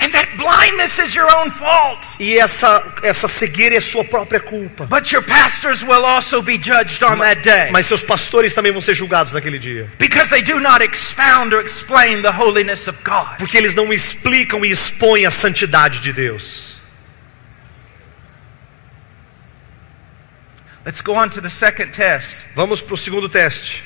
And that blindness is your own fault. E essa cegueira é sua própria culpa. But your pastors will also be judged on that day. Mas seus pastores também vão ser julgados naquele dia. Because they do not expound or explain the holiness of God. Porque eles não explicam e expõem a santidade de Deus. Let's go on to the second test. Vamos para o segundo teste.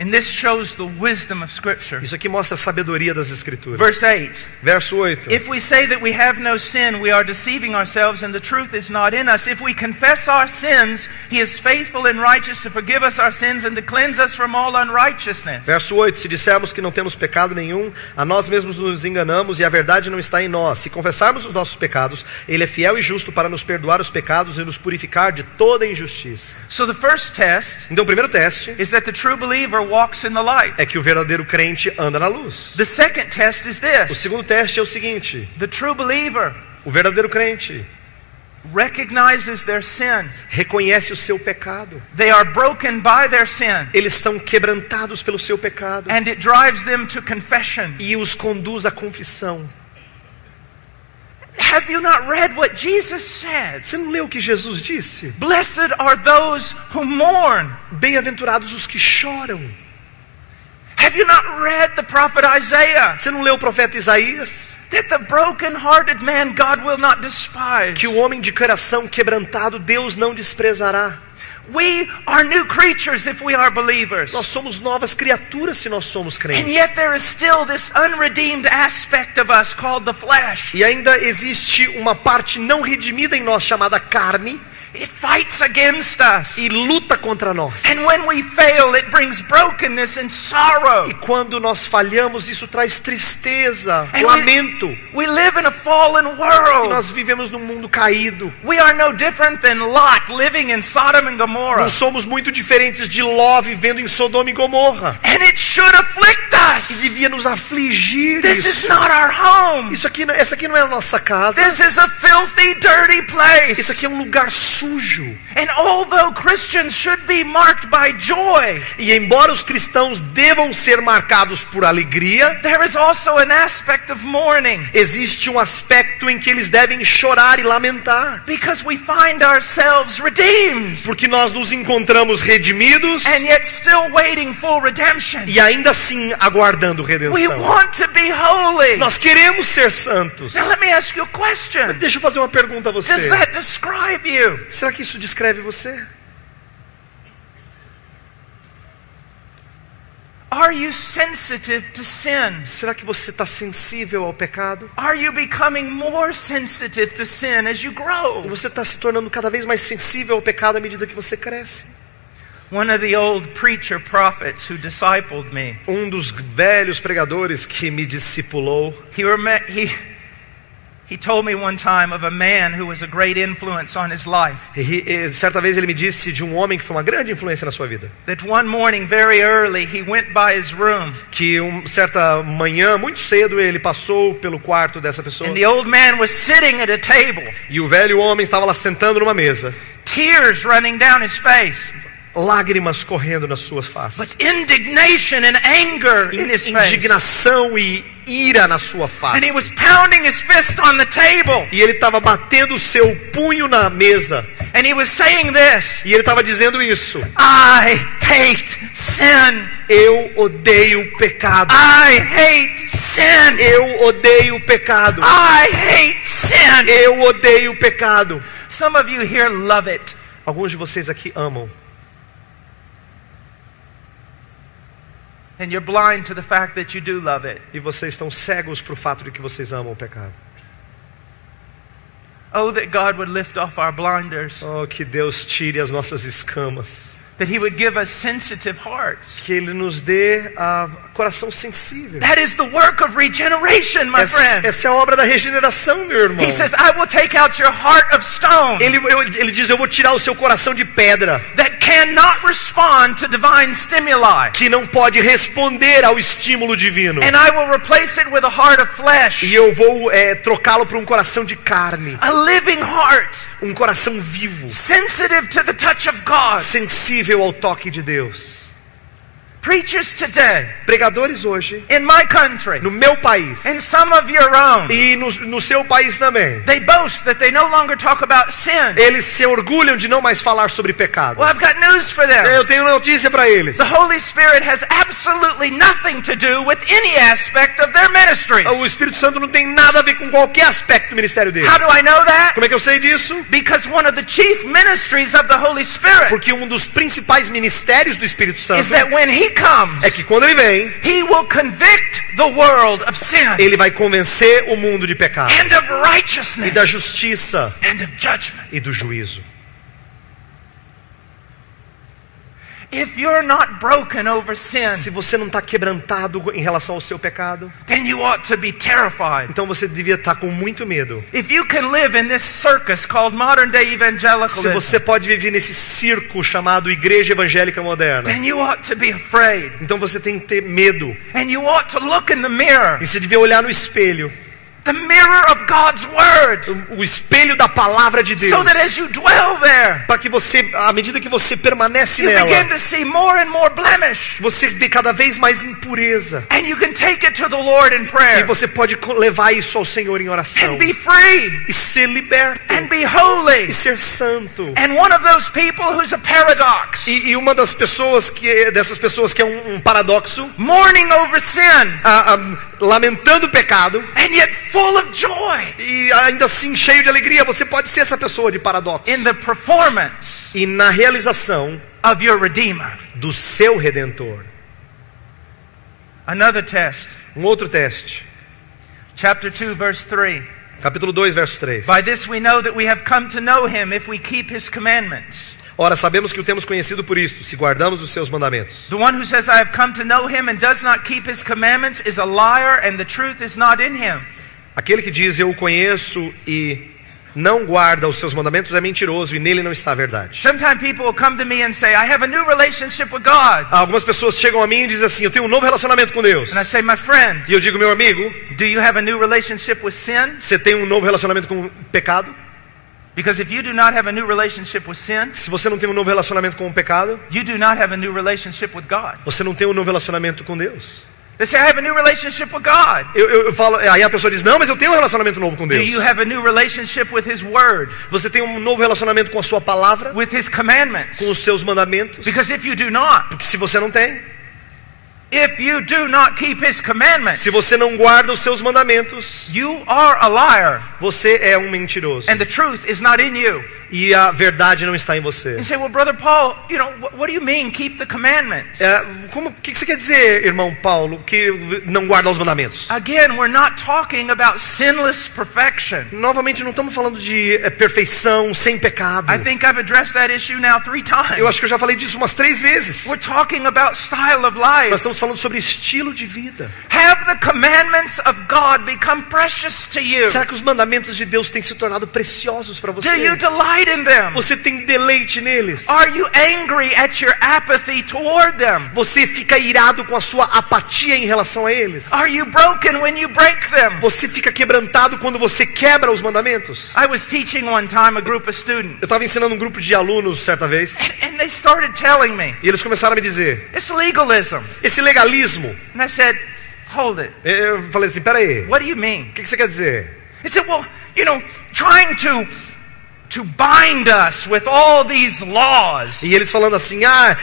And this shows the wisdom of Scripture. Isso aqui mostra a sabedoria das Escrituras. Verse 8. Verso 8. If we say that we have no sin, we are deceiving ourselves and the truth is not in us. If we confess our sins, He is faithful and righteous to forgive us our sins and to cleanse us from all unrighteousness. Verso 8. Se dissermos que não temos pecado nenhum, a nós mesmos nos enganamos e a verdade não está em nós. Se confessarmos os nossos pecados, Ele é fiel e justo para nos perdoar os pecados e nos purificar de toda injustiça. So the first test Então o primeiro teste is that the true believer walks in the light. é que o verdadeiro crente anda na luz. The second test is O this. segundo teste é o seguinte: The true believer o verdadeiro crente recognizes their sin. reconhece o seu pecado. They are broken by their sin. Eles estão quebrantados pelo seu pecado. And it drives them to confession. E os conduz à confissão. Have you not read what Jesus said? Você não leu o que Jesus disse? Blessed are those who mourn. Bem-aventurados os que choram. Have you not read the prophet Isaiah? Você não leu o profeta Isaías? That the broken-hearted man God will not despise. Que o homem de coração quebrantado Deus não desprezará. We are new creatures if we are believers. Nós somos novas criaturas se nós somos And crentes. yet there is still this unredeemed aspect of us called the flesh. E ainda existe uma parte não redimida em nós chamada carne. It fights against us. E luta contra nós. And when we fail, it brings brokenness and sorrow. E quando nós falhamos, isso traz tristeza, And lamento. we live in a fallen E world. nós vivemos num mundo caído. We are no different than Lot living in Sodom and Gomorrah. Não somos muito diferentes de Ló vivendo em Sodoma e Gomorra. And it should afflict E us. devia nos afligir This is isso. not our home. Essa aqui não é a nossa casa. This is a filthy, dirty place. Isso aqui é um lugar sujo. And although Christians should be marked by joy, E embora os cristãos devam ser marcados por alegria, there is also an aspect of mourning. existe um aspecto em que eles devem chorar e lamentar. Because we find ourselves redeemed. Porque nós nos encontramos redimidos And yet still waiting for redemption. e ainda assim aguardando We redenção. want to be holy. Nós queremos ser santos. Now let me ask you a question. Deixa eu fazer uma pergunta a Does você. that describe you? Será que isso descreve você? Are you sensitive to sin? Será que você está sensível ao pecado? Are you becoming more sensitive to sin as you grow? Você está se tornando cada vez mais sensível ao pecado à medida que você cresce? One of the old preacher prophets who discipled me, Um dos velhos pregadores que me discipulou, he told me one time of a man who was a great influence on his life. certa vez ele me disse de um homem que foi uma grande influência na sua vida. That one morning very early he went by his room. Que certa manhã, muito cedo, ele passou pelo quarto dessa pessoa. And the old man was sitting at a table, E o velho homem estava lá sentando numa mesa. tears running down his face, Lágrimas correndo nas suas faces. but indignation and anger in his face. Indignação e ira na sua face. And he was pounding his fist on the table. E ele estava batendo o seu punho na mesa. And he was saying this, E ele estava dizendo isso. I hate sin. Eu odeio o pecado. I hate sin. Eu odeio o pecado. I hate sin. Eu odeio o pecado. Some of you here love it. Alguns de vocês aqui amam. And you're blind to the fact that you do love it. E vocês estão cegos para o fato de que vocês amam o pecado. Oh, that God would lift off our blinders. Oh, que Deus tire as nossas escamas. That He would give us sensitive hearts. Que Ele nos dê coração sensível. That is the work of regeneration, my friend. Essa é a obra da regeneração, meu irmão. He says, I will take out your heart of stone. Ele diz, eu vou tirar o seu coração de pedra. That cannot respond to divine stimuli. Que não pode responder ao estímulo divino. And I will replace it with a heart of flesh. E eu vou trocá-lo por um coração de carne. A living heart. Um coração vivo. Sensitive to the touch of God. Sensível ao toque de Deus. Preachers today, pregadores hoje, in my country, no meu país, in some of your own, e no seu país também, they boast that they no longer talk about sin. Eles se orgulham de não mais falar sobre pecado. Well, I've got news for them. Eu tenho notícia para eles. The Holy Spirit has absolutely nothing to do with any aspect of their ministries. O Espírito Santo não tem nada a ver com qualquer aspecto do ministério deles. How do I know that? Como é que eu sei disso? Because one of the chief ministries of the Holy Spirit, porque um dos principais ministérios do Espírito Santo, is that when He comes, é que quando ele vem, He will convict the world of sin, ele vai convencer o mundo de pecado, and of righteousness, e da justiça, and of judgment. E do juízo. If you're not broken over sin, se você não está quebrantado em relação ao seu pecado, then you ought to be terrified. Então você devia estar com muito medo. If you can live in this circus called modern day evangelicalism, se você pode viver nesse circo chamado Igreja Evangélica Moderna, then you ought to be afraid. Então você tem que ter medo. And you ought to look in the mirror. E você devia olhar no espelho. The mirror of God's word. O espelho da palavra de Deus. So that as you dwell there, Para que você, à medida que você permanece you begin nela, to see more and more blemish. você vê cada vez mais impureza. And you can take it to the Lord in E prayer. você pode levar isso ao Senhor em oração. And be free. E ser liberto. And be holy. E ser santo. And one of those people who's a paradox. E uma dessas pessoas que é um paradoxo, Mourning over sin. lamentando o pecado, And yet full of joy. e ainda assim cheio de alegria. Você pode ser essa pessoa de paradoxo. In the performance E na realização of your Redeemer. do seu Redentor. Another test. Um outro teste. Chapter 2, verse 3. Capítulo 2, verso 3. By this we know that we have come to know him if we keep his commandments. Ora, sabemos que o temos conhecido por isto, se guardamos os seus mandamentos. The one who says, I have come to know him and does not keep his commandments is a liar and the truth is not in him. Aquele que diz, eu o conheço e não guarda os seus mandamentos é mentiroso e nele não está a verdade. Sometimes people will come to me and say, I have a new relationship with God. Algumas pessoas chegam a mim e dizem assim, eu tenho um novo relacionamento com Deus. And I say, my friend, E eu digo, meu amigo, do you have a new relationship with sin? você tem um novo relacionamento com o pecado? Because if you do not have a new relationship with sin, Se você não tem um novo relacionamento com o pecado, you do not have a new relationship with God. você não tem um novo relacionamento com Deus. They say, I have a new relationship with God. Eu falo, aí a pessoa diz, não, mas eu tenho um relacionamento novo com Do Deus. you have a new relationship with his word, Você tem um novo relacionamento com a sua palavra, with his commandments? com os seus mandamentos? Because if you do not, Porque se você não tem, if you do not keep his commandments, se você não guarda os seus mandamentos, you are a liar você é um mentiroso. and the truth is not in you. E a verdade não está em você. You say, well, Brother Paul, what do you mean keep the commandments? O que você quer dizer, irmão Paulo, que não guarda os mandamentos? Again, we're not talking about sinless perfection. Novamente, não estamos falando de perfeição, sem pecado. I think I've addressed that issue now 3 times. Eu acho que eu já falei disso umas 3 vezes. We're talking about style of Nós life. estamos falando sobre estilo de vida. Have the commandments of God become precious to you? Será que os mandamentos de Deus têm se tornado preciosos para Do você? you delight in them? Você tem deleite neles? Are you angry at your apathy toward them? Você fica irado com a sua apatia em relação a eles? Are you broken when you break them? Você fica quebrantado quando você quebra os mandamentos? I was teaching one time a group of students, Eu estava ensinando um grupo de alunos certa vez, and they started telling me, e eles começaram a me dizer, it's legalism. esse legalismo. And I said, hold it. Eu falei assim, peraí, What do you mean? o que você quer dizer? He said, well, trying to bind us with all these laws E eles falando assim,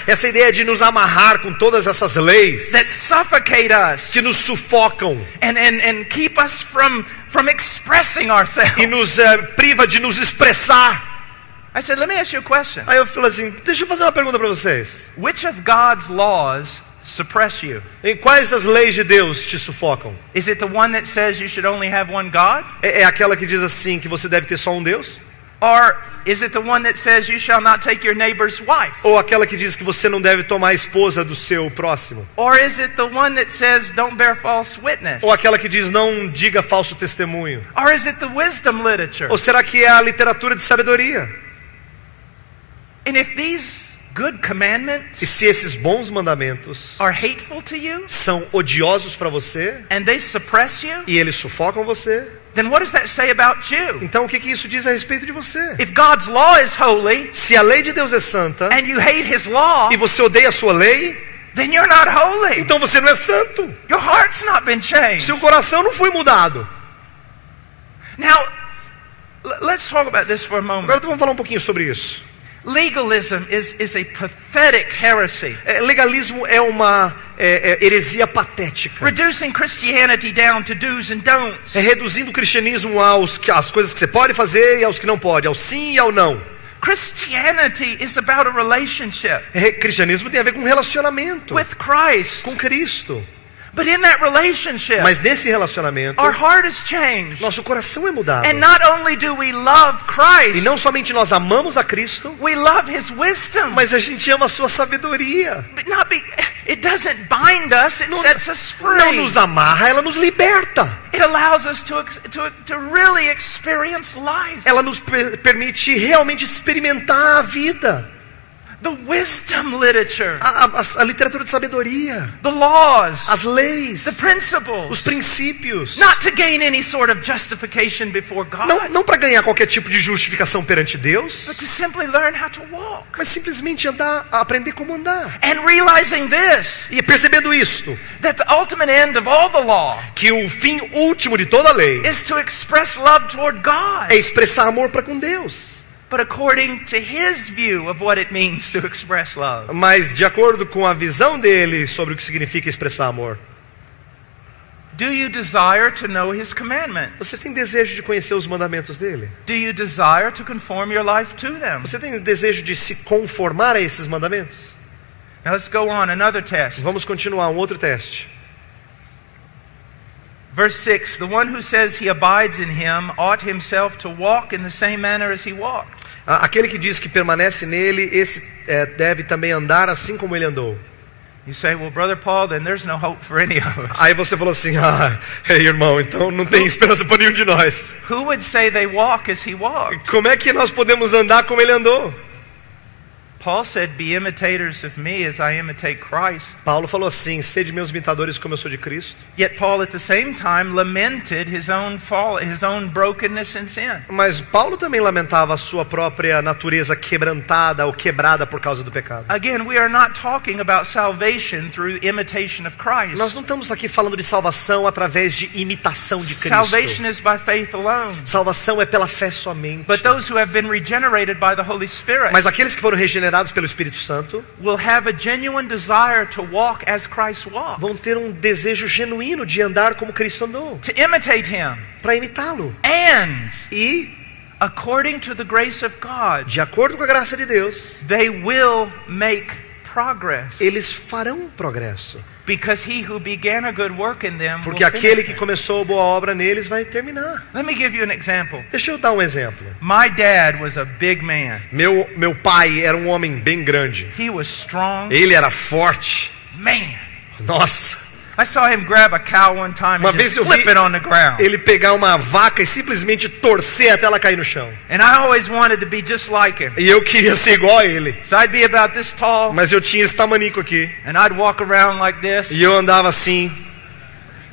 essa ideia de nos amarrar com todas essas leis that suffocate us que nos sufocam and keep us from expressing e ourselves. nos priva de nos expressar. I said, let me ask you a question. Aí eu falei assim, deixa eu fazer uma pergunta para vocês. Which of God's laws suppress you? Em quais as leis de Deus te sufocam? Is it the one that says you should only have one God? É aquela que diz assim, que você deve ter só um Deus? Or is it the one that says you shall not take your neighbor's wife? Ou aquela que diz que você não deve tomar a esposa do seu próximo? Or is it the one that says don't bear false witness? Ou aquela que diz não diga falso testemunho? Or is it the wisdom literature? Ou será que é a literatura de sabedoria? And if these good E commandments se esses bons mandamentos are hateful to you são odiosos para você and they suppress you, e eles sufocam você, then what does that say about you? então o que isso diz a respeito de você? If God's law is holy Se a lei de Deus é santa and you hate his law, e você odeia a sua lei, then you're not holy. então você não é santo. Your heart's not been changed. Seu coração não foi mudado. Now, let's talk about this for a Agora moment. vamos falar um pouquinho sobre isso. Legalism is a pathetic heresy, Legalismo é uma heresia patética. reducing Christianity down to do's and don'ts. É reduzindo o cristianismo às coisas que você pode fazer e aos que não pode, ao sim e ao não. Christianity is about a relationship Cristianismo tem a ver com relacionamento with Christ. com Cristo. But in that relationship, Mas nesse relacionamento, our heart is changed. nosso coração é mudado. And not only do we love E Christ, não somente nós amamos a Cristo, we love his wisdom. mas a gente ama a sua sabedoria. But it doesn't bind us, it sets us Não free. nos amarra, ela nos liberta. It allows us to really experience life. Ela nos permite realmente experimentar a vida. The wisdom literature. A literatura de sabedoria. The laws. As leis. The principles. Os princípios. Not to gain any sort of justification before God. Não para ganhar qualquer tipo de justificação perante Deus. But to simply learn how to walk. Mas simplesmente aprender como andar. And realizing this. E percebendo isto. That the ultimate end of all the law. Que o fim último de toda a lei. Is to express love toward God. É expressar amor para com Deus. But according to his view of what it means to express love. Mas de acordo com a visão dele sobre o que significa expressar amor. Do you desire to know his commandments? Você tem desejo de conhecer os mandamentos dele? Do you desire to conform your life to them? Você tem desejo de se conformar a esses mandamentos? Now let's go on, another test. Vamos continuar, um outro teste. Verse 6, the one who says he abides in him ought himself to walk in the same manner as he walked. Aquele que diz que permanece nele, esse deve também andar assim como ele andou. You say, well, Brother Paul, then there's no hope for any of us. Aí você falou assim, irmão, então não tem esperança para nenhum de nós. Who would say they walk as he walked? Como é que nós podemos andar como ele andou? Paul said, be imitators of me as I imitate Christ. Paulo falou assim, sede meus imitadores como eu sou de Cristo. Yet Paul at the same time lamented his own fall, his own brokenness and sin. Mas Paulo também lamentava a sua própria natureza quebrantada ou quebrada por causa do pecado. Again, we are not talking about salvation through imitation of Christ. Nós não estamos aqui falando de salvação através de imitação de Cristo. Salvation is by faith alone. Salvação é pela fé somente. But those who have been regenerated by the Holy Spirit. Mas aqueles que foram regenerados pelo Espírito Santo will have a genuine desire to walk as Christ walked. Vão ter um desejo genuíno de andar como Cristo andou. To imitate him. Para imitá-lo. And according to the grace of God, de acordo com a graça de Deus, they will make progress. Eles farão progresso. Because he who began a good work in them Porque will aquele finish que it. começou a boa obra neles vai terminar. Let me give you an example. Deixa eu dar um exemplo. My dad was a big man. Meu pai era um homem bem grande. He was strong. Ele era forte. Man. Nossa. I saw him grab a cow one time Uma and vez just eu flip vi it on the ground. ele pegar uma vaca e simplesmente torcer até ela cair no chão. And I always wanted to be just like him. E eu queria ser igual a ele. So I'd be about this tall. Mas eu tinha esse tamanico aqui. And I'd walk around like this. E eu andava assim.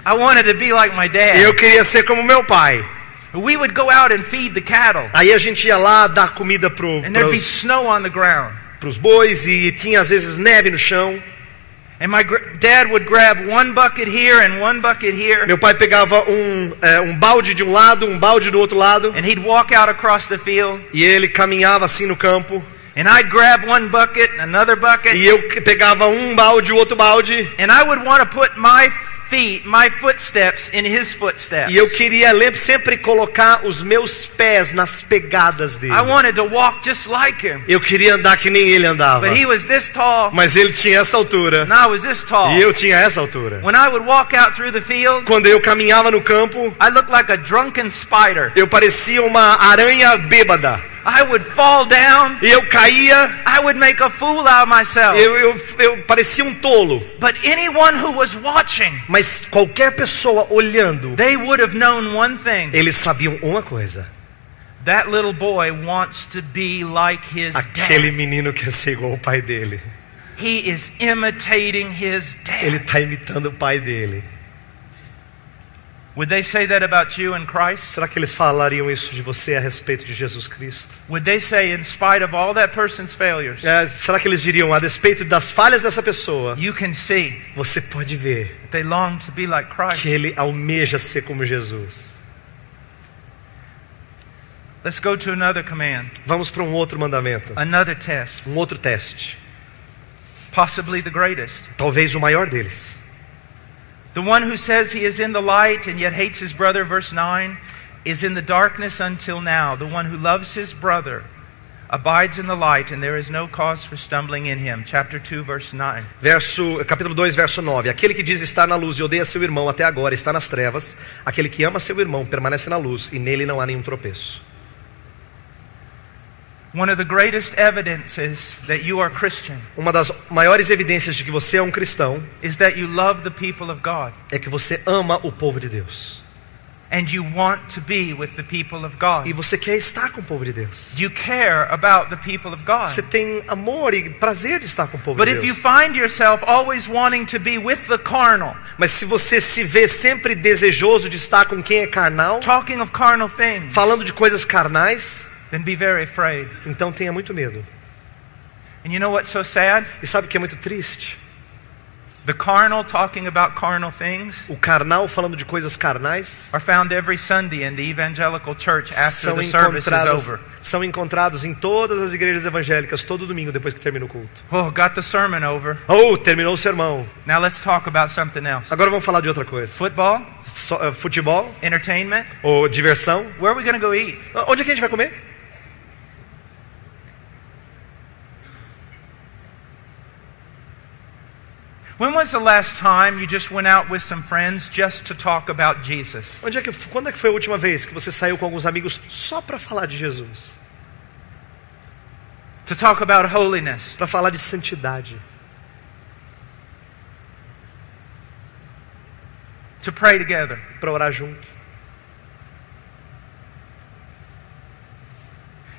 I wanted to be like my dad. E eu queria ser como meu pai. We would go out and feed the cattle. Aí a gente ia lá dar comida And there'd be snow on the ground. pros bois e tinha às vezes neve no chão. And my dad would grab one bucket here and one bucket here. Meu pai pegava um balde de um lado, um balde do outro lado. And he'd walk out across the field. E ele caminhava assim no campo. And I'd grab one bucket, another bucket. E eu pegava um balde, o outro balde. And I would want to put my footsteps in his footsteps. E eu queria sempre colocar os meus pés nas pegadas dele. I wanted to walk just like him. Eu queria andar que nem ele andava. But he was this tall. Mas ele tinha essa altura. And I was this tall. E eu tinha essa altura. When I would walk out through the field, quando eu caminhava no campo, I looked like a drunken spider. Eu parecia uma aranha bêbada. I would fall down. E eu caía. I would make a fool out of myself. Eu parecia um tolo. But anyone who was watching, mas qualquer pessoa olhando, they would have known one thing. Eles sabiam uma coisa. That little boy wants to be like his Aquele dad. menino quer ser igual ao pai dele. He is imitating his dad. Ele está imitando o pai dele. Would they say that about you in Christ? Será que eles falariam isso de você a respeito de Jesus Cristo? Would they say, in spite of all that person's failures, será que eles diriam a despeito das falhas dessa pessoa? You can see. Você pode ver. They long to be like Christ. Que ele almeja ser como Jesus. Let's go to another command. Vamos para um outro mandamento. Another test. Um outro teste. Possibly the greatest. Talvez o maior deles. The one who says he is in the light and yet hates his brother, verse 9, is in the darkness until now. The one who loves his brother abides in the light, and there is no cause for stumbling in him. Chapter 2, verse 9. Capítulo 2, verso 9. Aquele que diz estar na luz e odeia seu irmão até agora está nas trevas. Aquele que ama seu irmão permanece na luz e nele não há nenhum tropeço. One of the greatest evidences that you are Christian Uma das maiores evidências de que você é um cristão is that you love the people of God. É que você ama o povo de Deus. And you want to be with the people of God. E você quer estar com o povo de Deus. You care about the people of God. Você tem amor e prazer de estar com o povo But de if you Deus. find yourself always wanting to be with the carnal, Mas se você se vê sempre desejoso de estar com quem é carnal, talking of carnal things, falando de coisas carnais, then be very afraid. então tenha muito medo. And you know what's so sad? E sabe o que é muito triste? The carnal talking about carnal things O carnal falando de coisas carnais are found every Sunday in the evangelical church after the service is over. são encontrados em todas as igrejas evangélicas todo domingo depois que termina o culto. Oh, got the sermon over. Oh, terminou o sermão. Now let's talk about something else. Agora vamos falar de outra coisa. Football, Futebol entertainment. ou diversão. Where are we going to go eat? Onde é que a gente vai comer? When was the last time you just went out with some friends just to talk about Jesus? Quando é que foi a última vez que você saiu com alguns amigos só para falar de Jesus? To talk about holiness? Para falar de santidade, To pray together? para orar junto.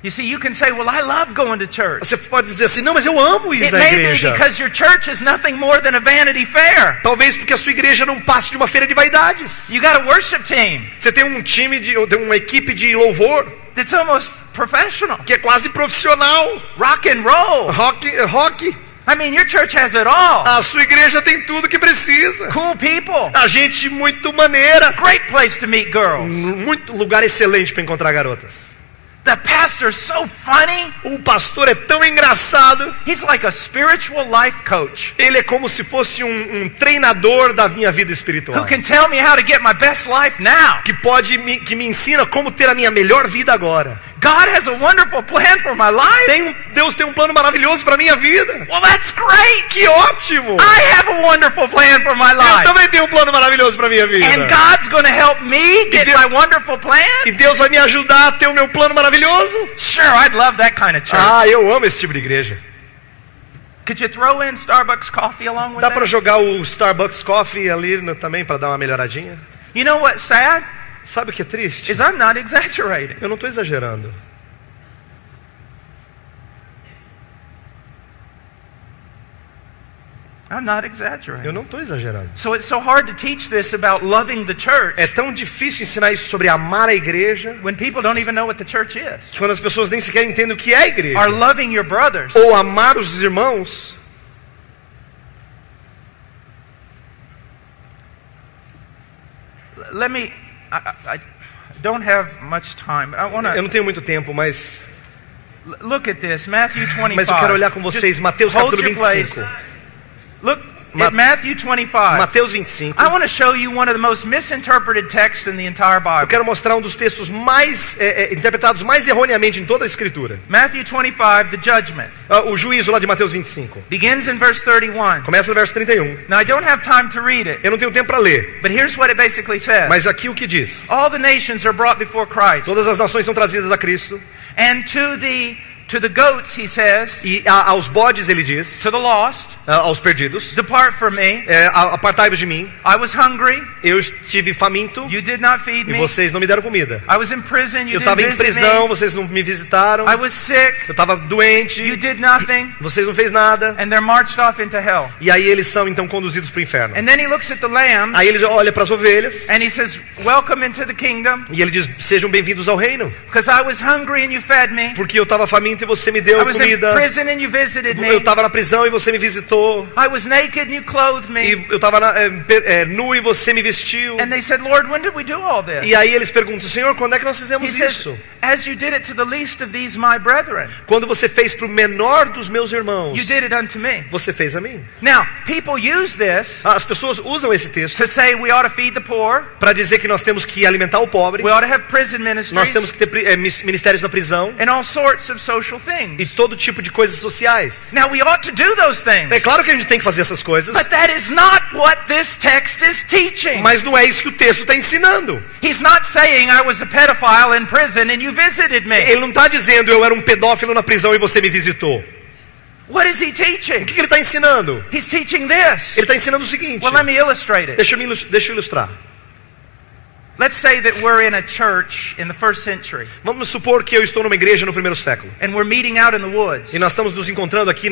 You see, you can say, well, I love going to church. Você pode dizer assim, não, mas eu amo ir It na may be igreja. because your church is nothing more than a Vanity Fair. Talvez porque a sua igreja não passe de uma feira de vaidades. You got a worship team Você tem um time, tem uma equipe de louvor that's almost professional. que é quase profissional. Rock and roll. Rock. I mean, your church has it all. A sua igreja tem tudo que precisa. Cool people. A gente muito maneira. Great place to meet girls. Muito lugar excelente para encontrar garotas. The pastor's so funny. O pastor é tão engraçado. He's like a spiritual life coach Ele é como se fosse um treinador da minha vida espiritual. who can tell me how to get my best life now. Que me ensina como ter a minha melhor vida agora. God has a wonderful plan for my life. Deus tem um plano maravilhoso para minha vida. Well, that's great. Que ótimo! I have a wonderful plan for my Eu life. também tenho um plano maravilhoso para minha vida. And God's going to help me get my wonderful plan? E Deus vai me ajudar a ter o meu plano maravilhoso. Sure, I'd love that kind of church. Eu amo esse tipo de igreja. Could you throw in Starbucks coffee along with Dá para that? jogar o Starbucks Coffee ali também para dar uma melhoradinha? You know what's sad? Sabe o que é triste? Is I'm not exaggerating. Eu não estou exagerando. I'm not exaggerating. Eu não estou exagerando. So it's so hard to teach this about loving the church É tão difícil ensinar isso sobre amar a igreja when people don't even know what the church is. que quando as pessoas nem sequer entendem o que é a igreja. Or loving your brothers. Ou amar os irmãos. Let me, I don't have much time, but I want Eu to não tenho muito tempo, mas look at this, Matthew 25. eu quero olhar com vocês Mateus hold capítulo your place. 25. Look Ma- at Matthew 25. Mateus 25. I want to show you one of the most misinterpreted texts in the entire Eu Bible. quero mostrar um dos textos mais interpretados mais erroneamente em toda a Escritura. Matthew 25, the judgment, O juízo lá de Mateus 25. begins in verse 31. Começa no verso 31. Now, I don't have time to read it, Eu não tenho tempo para ler, but here's what it basically says. mas aqui o que diz? All the nations are brought before Christ. Todas as nações são trazidas a Cristo. And to the goats, he says, E aos bodes ele diz, to the lost, aos perdidos, depart from me. apartai-vos de mim. I was hungry, Eu estive faminto you did not feed e me. vocês não me deram comida. I was in prison, you Eu didn't estava em visit prisão, me. vocês não me visitaram. I was sick, Eu estava doente, you did nothing. vocês não fez nada. And they're marched off into hell. E aí eles são então conduzidos para o inferno. And then he looks at the lambs Aí ele olha para as ovelhas and he says, welcome into the kingdom, e ele diz, sejam bem-vindos ao reino. because I was hungry and you fed me. Porque eu estava faminto e você me deu I was in comida. prison and you visited Eu me. estava na prisão e você me visitou. I was naked and you clothed me. E eu estava nu e você me vestiu. And they said, Lord, when did we do all this? E aí eles perguntam, Senhor, quando é que nós He fizemos says, isso? as you did it to the least of these my brethren, Quando você fez para o menor dos meus irmãos, you did it unto me. você fez a mim. Now, people use this As pessoas usam esse texto to say we ought to feed the poor, para dizer que nós temos que alimentar o pobre, we ought to have prison nós ministries, temos que ter ministérios na prisão and all sorts of social e things. todo tipo de coisas sociais. Now, we ought to do those things, É claro que a gente tem que fazer essas coisas, but that is not what this text is teaching. mas não é isso que o texto está ensinando. He's not saying I was a pedophile in prison and you visited me. Ele não está dizendo eu era um pedófilo na prisão e você me visitou. What is he teaching? O que ele está ensinando? He's teaching this. Ele está ensinando o seguinte. Well, let me illustrate it. Deixa eu ilustrar. Let's say that we're in a church in the first century. Vamos supor que eu estou numa igreja no primeiro século. And we're meeting out in the woods. E nós estamos nos encontrando aqui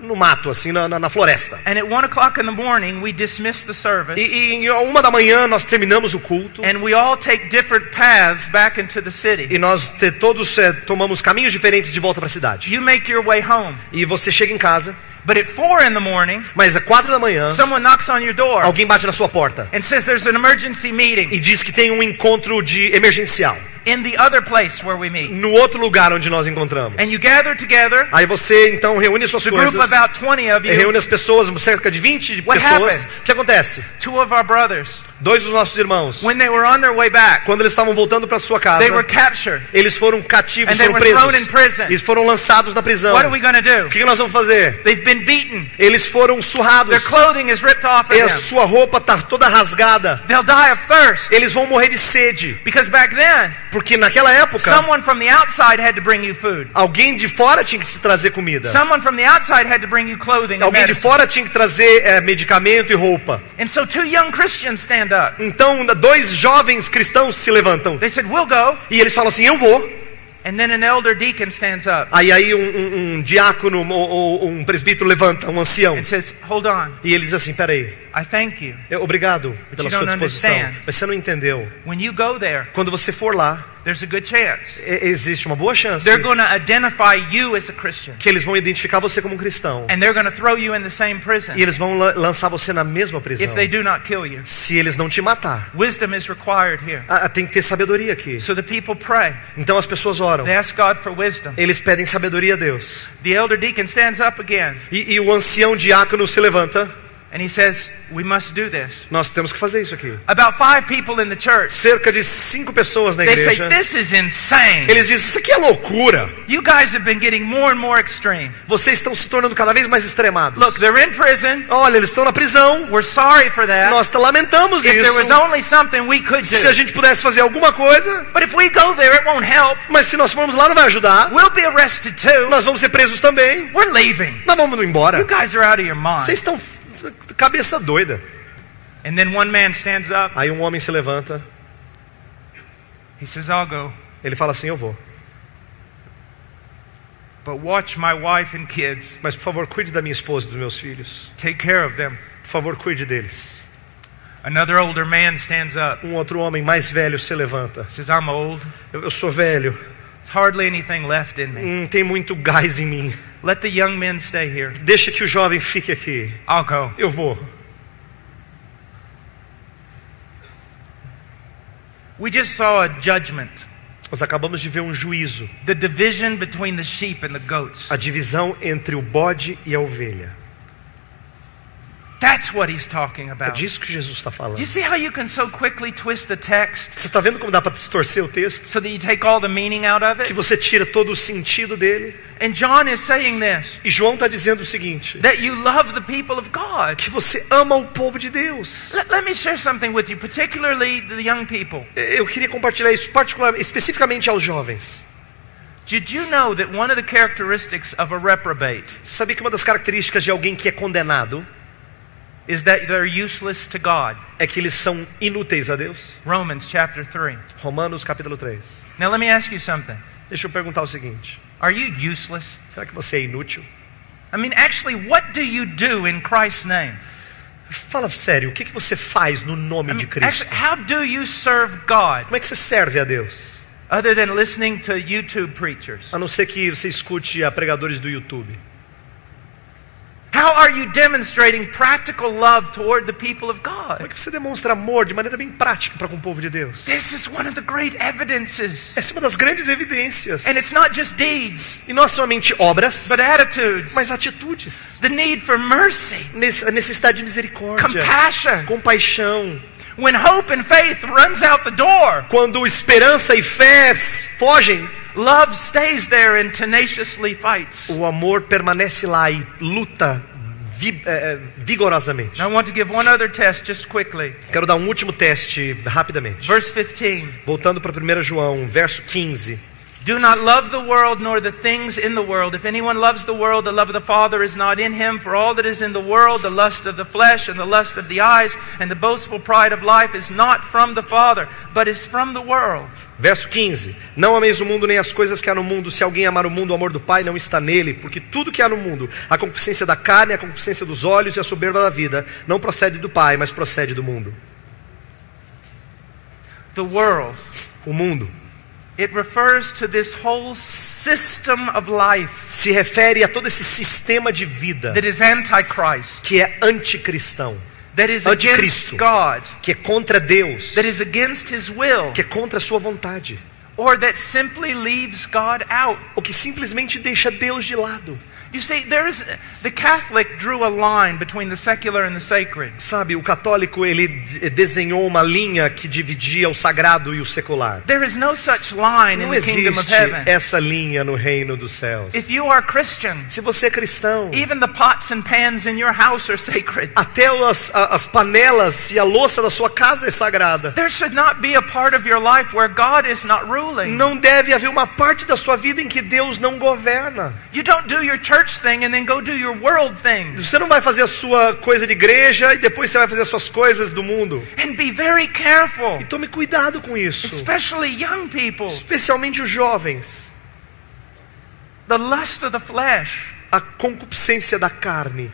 no mato, assim, na floresta. And at 1 o'clock in the morning, we dismiss the service. E em 1 da manhã nós terminamos o culto. And we all take different paths back into the city. E nós todos tomamos caminhos diferentes de volta para a cidade. You make your way home. E você chega em casa. But at 4 in the morning, mas às 4 da manhã, someone knocks on your door. Alguém bate na sua porta. And says there's an emergency meeting. E diz que tem um encontro emergencial. In the other place where we meet. No outro lugar onde nós encontramos. And you gather together. Aí você então reúne suas coisas. Group about 20 of you. Reúne as pessoas, cerca de 20 pessoas. O que acontece? 2 of our brothers. 2 dos nossos irmãos. When they were on their way back. Quando eles estavam voltando para sua casa. They were captured. Eles foram cativos, foram presos. Thrown in prison. Eles foram lançados na prisão. What are we going to do? O que nós vamos fazer? They've been beaten. Eles foram surrados. Their clothing is ripped off of them. E a sua roupa está toda rasgada. They'll die of thirst. Eles vão morrer de sede. Because back then, porque naquela época, someone from the outside had to bring you food. Alguém de fora tinha que te trazer comida. Someone from the outside had to bring you clothing. Alguém de fora tinha que trazer medicamento e roupa. And so 2 young Christians stand up. Então 2 jovens cristãos se levantam. They said, "We'll go." E eles falam assim, eu vou. And then an elder deacon stands up. Aí um diácono ou um presbítero levanta, um ancião. And says, "Hold on." E ele diz assim, peraí. I thank you. Obrigado pela sua disposição. Mas você não entendeu. When you go there, quando você for lá, there's a good chance. Existe uma boa chance. They're going to identify you as a Christian. Que eles vão identificar você como um cristão. And they're going to throw you in the same prison. E eles vão lançar você na mesma prisão. If they do not kill you. Se eles não te matar. Wisdom is required here. Tem que ter sabedoria aqui. So the people pray. Então as pessoas oram. They ask God for wisdom. Eles pedem sabedoria a Deus. The elder deacon stands up again. E o ancião diácono se levanta. And he says, "We must do this." Nós temos que fazer isso aqui. About 5 people in the church. Cerca de 5 pessoas na igreja. They say, "This is insane." Eles dizem, isso aqui é loucura. You guys have been getting more and more extreme. Vocês estão se tornando cada vez mais extremados. Look, they're in prison. Olha, eles estão na prisão. We're sorry for that. Nós lamentamos if isso. There was only something we could do. Se a gente pudesse fazer alguma coisa. But if we go there, it won't help. Mas se nós formos lá, não vai ajudar. We'll be arrested too. Nós vamos ser presos também. We're leaving. Nós vamos embora. You guys are out of your mind. Vocês estão cabeça doida. And then one man stands up. Aí um homem se levanta. He says, "I'll go." Ele fala assim, eu vou. But watch my wife and kids. Mas por favor, cuide da minha esposa e dos meus filhos. Take care of them. Por favor, cuide deles. Another older man stands up. Um outro homem mais velho se levanta. Says, "I'm old. Eu sou velho. There's hardly anything left in me. Não tem muito gás em mim. Let the young men stay here. Deixa que o jovem fique aqui. I'll go." Eu vou. We just saw a judgment. Nós acabamos de ver um juízo. The division between the sheep and the goats. A divisão entre o bode e a ovelha. That's what he's talking about. É disso que Jesus está falando. You see how you can so quickly twist the text? Você está vendo como dá para distorcer o texto? So that you take all the meaning out of it? Que você tira todo o sentido dele. And John is saying this. E João está dizendo o seguinte. That you love the people of God. Que você ama o povo de Deus. Let me share something with you, particularly the young people. Eu queria compartilhar isso especificamente aos jovens. Did you know that one of the characteristics of a reprobate? Você sabia que uma das características de alguém que é condenado is that they're useless to God? É que eles são inúteis a Deus. Romans chapter 3. Romanos capítulo 3. Now let me ask you something. Deixa eu perguntar o seguinte. Are you useless? Será que você é inútil? I mean, actually, what do you do in Christ's name? Fala sério, o que você faz no nome de Cristo? Actually, how do you serve God? Como é que você serve a Deus? Other than listening to YouTube preachers. A não ser que você escute a pregadores do YouTube. How are you demonstrating practical love toward the people of God? Como é que você demonstra amor de maneira bem prática para com o povo de Deus? This is one of the great evidences. Essa é uma das grandes evidências. And it's not just deeds. E não é somente obras, but attitudes. Mas atitudes. The need for mercy. A necessidade de misericórdia. Compassion. Compaixão. When hope and faith runs out the door. Quando esperança e fé fogem. Love stays there and tenaciously fights. O amor permanece lá e luta vigorosamente. I want to give one other test just quickly. Quero dar um último teste rapidamente. Verse 15. Voltando para 1 João, verso 15. Do not love the world nor the things in the world. If anyone loves the world, the love of the Father is not in him. For all that is in the world, the lust of the flesh and the lust of the eyes and the boastful pride of life is not from the Father, but is from the world. Verso 15: Não ameis o mundo nem as coisas que há no mundo. Se alguém amar o mundo, o amor do Pai não está nele. Porque tudo que há no mundo, a concupiscência da carne, a concupiscência dos olhos e a soberba da vida, não procede do Pai, mas procede do mundo. The world. O mundo. It refers to this whole system of life Se refere a todo esse sistema de vida that is antichrist, que é anticristão, that is against anticristo, God, que é contra Deus, that is against His will, que é contra a sua vontade, or that simply leaves God out. ou que simplesmente deixa Deus de lado. You see, the Catholic drew a line between the secular and the sacred. Sabe, o católico ele desenhou uma linha que dividia o sagrado e o secular. There is no such line in Não the kingdom of existe heaven. essa linha no reino dos céus. If you are Christian, Se você é cristão, even the pots and pans in your house are sacred. até as panelas e a louça da sua casa é sagrada. There should not be a part of your life where God is not ruling. Não deve haver uma parte da sua vida em que Deus não governa. You don't do your church thing and then go do your world thing. Você não vai fazer a sua coisa de igreja e depois você vai fazer as suas coisas do mundo. And be very careful, E tome cuidado com isso. especially young people. Especialmente os jovens. The lust of the flesh, A concupiscência da carne,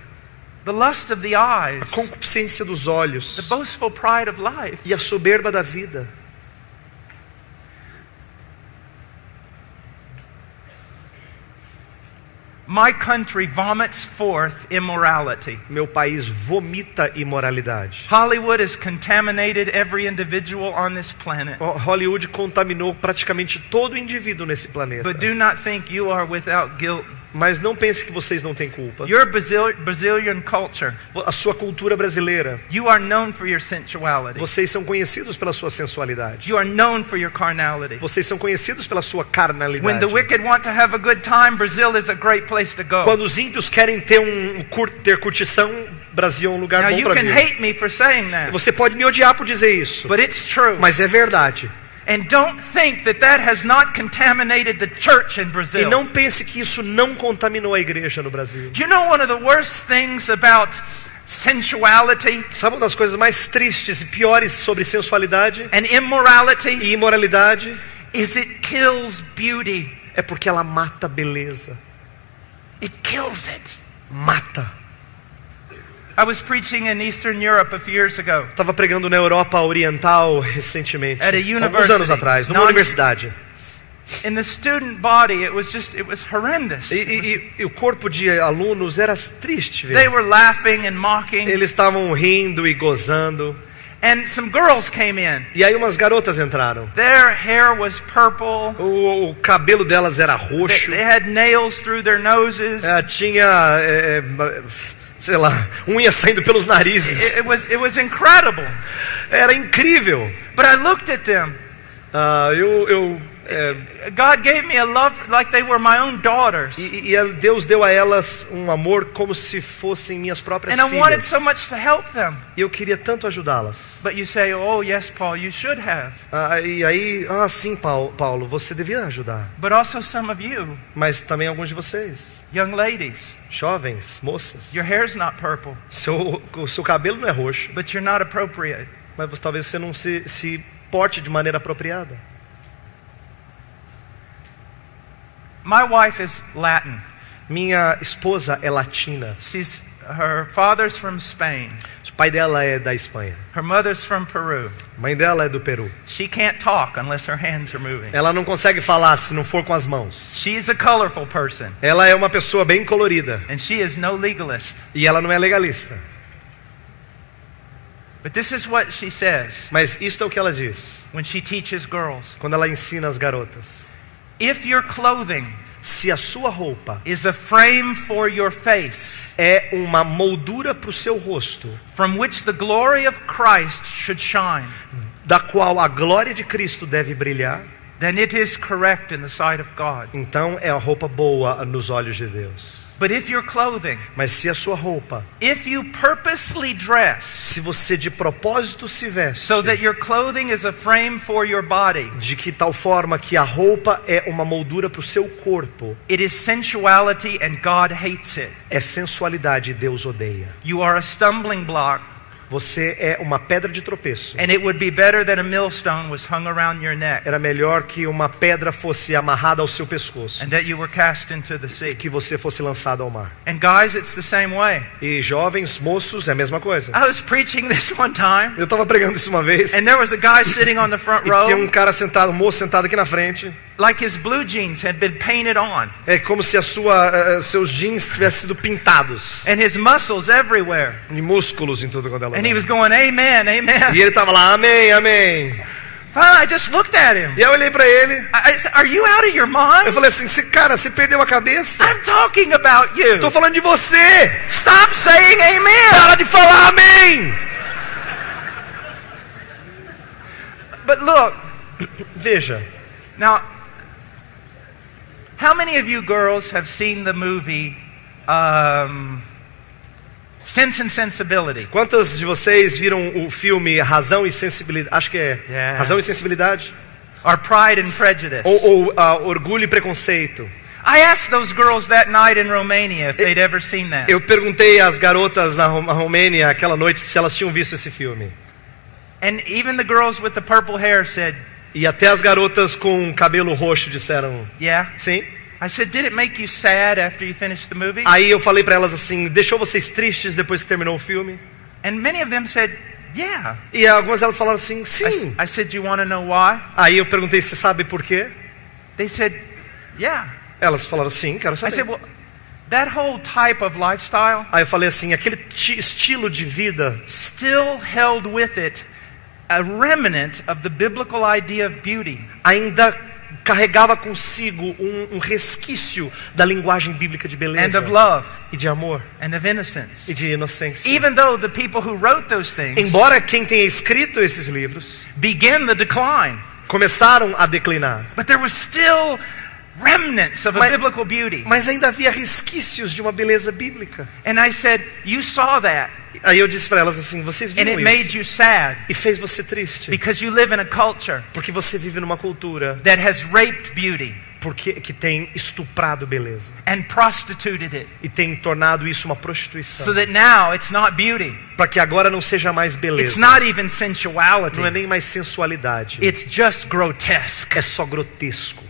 the lust of the a eyes, concupiscência dos the olhos boastful pride of life. e a soberba da vida. My country vomits forth immorality. Meu país vomita imoralidade. Hollywood has contaminated every individual on this planet. Hollywood contaminou praticamente todo indivíduo nesse planeta. But do not think you are without guilt. Mas não pense que vocês não têm culpa. Your Brazilian culture, A sua cultura brasileira, you are known for your sensuality. vocês são conhecidos pela sua sensualidade. You are known for your carnality. Vocês são conhecidos pela sua When carnalidade. the wicked want to have a good time, Brazil is a great place to go. Quando os ímpios querem ter ter curtição, Brasil é um lugar Now bom you para can vir. hate me for saying that, Você pode me odiar por dizer isso, but it's true. mas é verdade. And don't think that has not contaminated the church in E Brazil. não pense que isso não contaminou a igreja no Brasil. Do you know one of the worst things about sensuality Sabe uma das coisas mais tristes e piores sobre sensualidade and immorality e imoralidade? is it kills beauty. É porque ela mata a beleza. It kills it. Mata. I was preaching in Eastern Europe a few years ago. Estava pregando na Europa Oriental recentemente, At a alguns university. anos atrás, numa universidade. In the student body, it was horrendous. E o corpo de alunos era triste, They velho. were laughing and mocking. Eles estavam rindo e gozando. And some girls came in. E aí umas garotas entraram. Their hair was purple. O cabelo delas era roxo. They had nails through their noses. Tinha, sei lá, unha saindo pelos narizes. It was incredible. Era incrível. But I looked at them. God gave me a love like they were my own daughters. E Deus deu a elas um amor como se fossem minhas próprias And I wanted filhas. so much to help them. E eu queria tanto ajudá-las. But you say, oh yes, Paul, you should have. E aí, sim, Paulo, você devia ajudar. But also some of you, Mas também alguns de vocês, young ladies, jovens, moças, your hair's not purple, o seu cabelo não é roxo, but you're not appropriate. mas talvez você não se porte de maneira apropriada. My wife is Latin. Minha esposa é latina. Her father's from Spain. O pai dela é da Espanha. Her mother's from Peru. A mãe dela é do Peru. She can't talk unless her hands are moving. Ela não consegue falar se não for com as mãos. She's a colorful person. Ela é uma pessoa bem colorida. And she is no legalist. E ela não é legalista. But this is what she says Mas isto é o que ela diz when she teaches girls. quando ela ensina as garotas. If your clothing Se a sua roupa is a frame for your face, é uma moldura para o seu rosto, from which the glory of Christ should shine, da qual a glória de Cristo deve brilhar, then it is correct in the sight of God. então é a roupa boa nos olhos de Deus. But if your clothing, Mas se a sua roupa, if you purposely dress se você de propósito se veste, so that your clothing is a frame for your body, de que tal forma que a roupa é uma moldura para o seu corpo, it is sensuality and God hates it. é sensualidade e Deus odeia. You are a stumbling block, Você é uma pedra de tropeço. and it would be better that a millstone was hung around your neck Era melhor que uma pedra fosse amarrada ao seu pescoço, and that you were cast into the sea. que você fosse lançado ao mar. And guys, it's the same way. E jovens, moços, é a mesma coisa. I was preaching this one time, Eu estava pregando isso uma vez, and there was a guy sitting on the front e tinha row, cara sentado, um moço sentado aqui na frente. like his blue jeans had been painted on, É como se seus jeans tivessem sido pintados. and his muscles everywhere. E músculos em tudo quanto é lugar. And he was going, amen, amen. E ele estava lá, amém, amém. I just looked at him. E eu olhei para ele, I said, are you out of your eu mind? falei assim, cara, você perdeu a cabeça? I'm talking about you. Estou falando de você. Stop saying amen. Para de falar amém. But look, Veja, now, how many of you girls have seen the movie Sense and Sensibility? quantas de vocês viram o filme Razão e Sensibilidade? Acho que é Yeah. Razão e Sensibilidade? Or Pride and Prejudice? Ou Orgulho e Preconceito. I asked those girls that night in Romania if they'd ever seen that. Eu perguntei às garotas na Romênia aquela noite se elas tinham visto esse filme. And even the girls with the purple hair said, E até as garotas com cabelo roxo disseram yeah. sim. I said, did it make you sad after you finished the movie? Aí eu falei para elas assim, deixou vocês tristes depois que terminou o filme? And many of them said, yeah. E algumas delas falaram assim, sim. I said, do you want to know why? Aí eu perguntei, você sabe por quê? They said, yeah. Elas falaram, sim, quero I saber. said, well, that whole type of lifestyle Aí eu falei assim, aquele estilo de vida still held with it a remnant of the biblical idea of beauty. ainda carregava consigo um resquício da linguagem bíblica de And beleza of love e de amor and of innocence. e de inocência. Even though the people who wrote those things Embora quem tenha escrito esses livros began the decline, começaram a declinar, but there was still remnants of a biblical beauty. mas ainda havia resquícios de uma beleza bíblica. And I said, you saw that, Aí eu disse para elas assim, vocês and viram it made isso you sad e fez você triste, because you live in a culture porque você vive numa cultura that has raped beauty que tem estuprado beleza and prostituted it, e tem tornado isso uma so prostituição, that now it's not beauty. para que agora não seja mais It's beleza, not even sensuality. não é nem mais sensualidade, It's just grotesque. é só grotesco.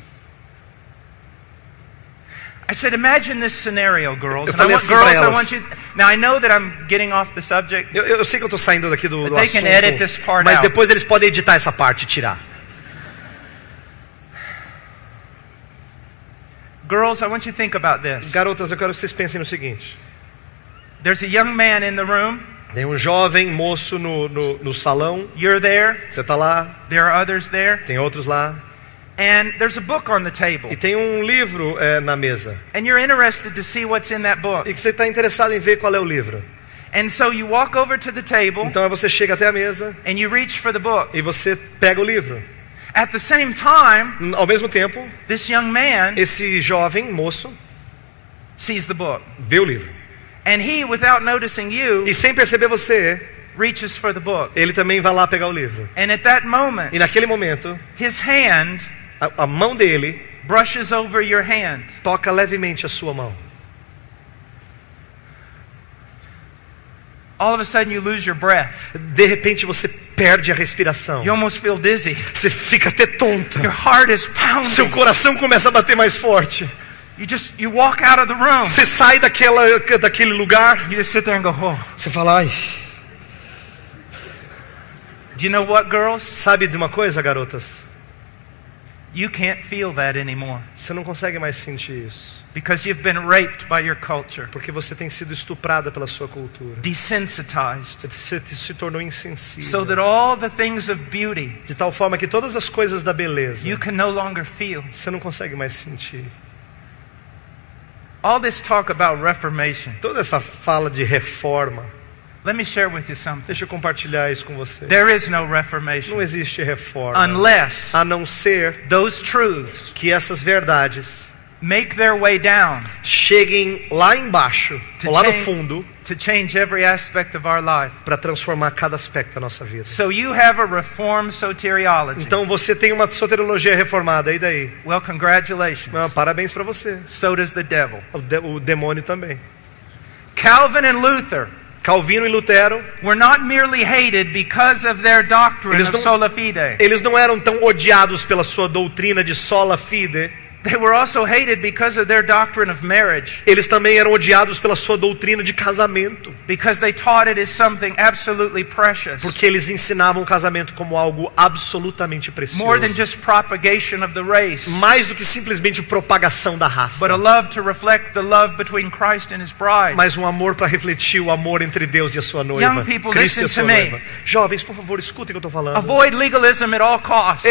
I said, imagine this scenario, girls. Eu And I falei want, assim pra girls, I elas. want you. Now I know that I'm getting off the subject. Eu sei que eu estou saindo daqui do But they can edit this assunto, part mas out. depois eles podem editar essa parte e tirar. Girls, I want you to think about this. Garotas, eu quero que vocês pensem no seguinte. There's a young man in the room. Tem um jovem moço no salão, You're there. você está lá, There are others there. tem outros lá, And there's a book on the table. e tem um livro na mesa, And you're interested to see what's in that book. e que você está interessado em ver qual é o livro. And so you walk over to the table Então você chega até a mesa and you reach for the book. e você pega o livro. At the same time, Ao mesmo tempo, this young man esse jovem moço sees the book. vê o livro. And he, without noticing you, E sem perceber você, reaches for the book. ele também vai lá pegar o livro. And at that moment, E naquele momento, his hand a mão dele brushes over your hand. toca levemente a sua mão. All of a sudden you lose your breath. De repente você perde a respiração. You almost feel dizzy. Você fica até tonta. Your heart is Seu pounding. coração começa a bater mais forte. You walk out of the room. Você sai daquele lugar. You just sit there and go, oh. Você fala, ai. Do you know what, girls? Sabe de uma coisa, garotas? You can't feel that anymore Você não consegue mais sentir isso. because you've been raped by your culture, Porque você tem sido estuprada pela sua cultura. desensitized, Você se tornou insensível. so that all the things of beauty De tal forma que todas as coisas da beleza, you can no longer feel. você não consegue mais sentir. All this talk about reformation. Toda essa fala de reforma, Let me share with you something. deixa eu compartilhar isso com você. There is no Não reformation existe reforma. unless A não ser those truths que essas verdades make their way down cheguem lá embaixo, ou lá no fundo, to change every aspect of our life. para transformar cada aspecto da nossa vida. So you have a reformed soteriology. Então você tem uma soteriologia reformada, e daí? Well, congratulations. Parabéns para você. So does the devil. O demônio também. Calvin and Luther Calvino e Lutero, were not merely hated because of their doctrine of sola fide. Eles não eram tão odiados pela sua doutrina de sola fide. They were also hated because of their doctrine of marriage. Eles também eram odiados pela sua doutrina de casamento. Because they taught it as something absolutely precious. Porque eles ensinavam o casamento como algo absolutamente precioso. More than just propagation of the race. Mais do que simplesmente propagação da raça. But a love to reflect the love between Christ and his bride. Mas um amor para refletir o amor entre Deus e a sua noiva. Young people, Cristo listen e a sua to me. noiva. Jovens, por favor, escutem o que eu estou falando. Avoid legalism at all costs.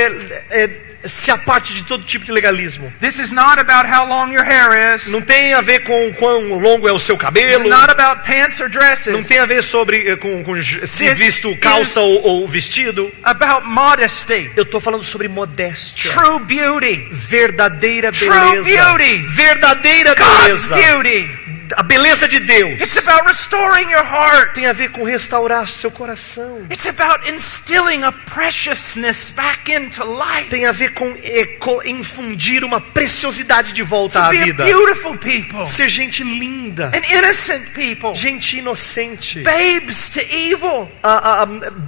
Se aparte de todo tipo de legalismo. This is not about how long your hair is. Não tem a ver com quão longo é o seu cabelo. It's not about pants or dresses. Não tem a ver sobre com se visto calça ou vestido. About modesty. Eu estou falando sobre modéstia. True beauty. Verdadeira True beleza. beauty. Verdadeira God's beleza. beauty. A beleza de Deus. It's about restoring your heart. Tem a ver com restaurar seu coração. It's about instilling a preciousness back into life. Tem a ver com infundir uma preciosidade de volta à vida. Beautiful people. Ser gente linda. And innocent people. Gente inocente. Babes to evil.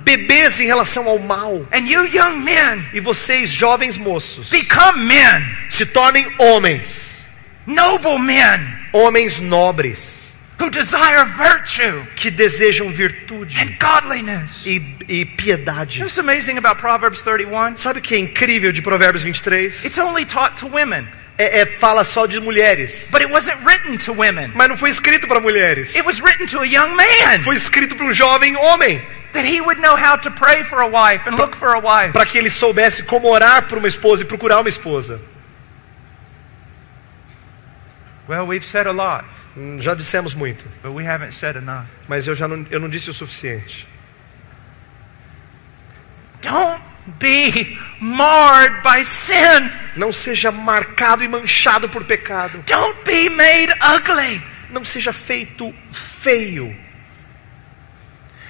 Bebês em relação ao mal. And you young men. E vocês jovens moços. Become men. Se tornem homens. Noble men. Homens nobres. Who desire virtue. Que desejam virtude. And godliness. E piedade. What's amazing about Proverbs 31? Sabe o que é incrível de Provérbios 23? It's only taught to women. Fala só de mulheres. But it wasn't written to women. Mas não foi escrito para mulheres. It was written to a young man. Foi escrito para um jovem homem. That he would know how to pray for a wife and look for a wife. Para que ele soubesse como orar por uma esposa e procurar uma esposa. Well, we've said a lot. Já dissemos muito. But we haven't said enough. Mas eu não disse o suficiente. Don't be marred by sin. Não seja marcado e manchado por pecado. Don't be made ugly. Não seja feito feio.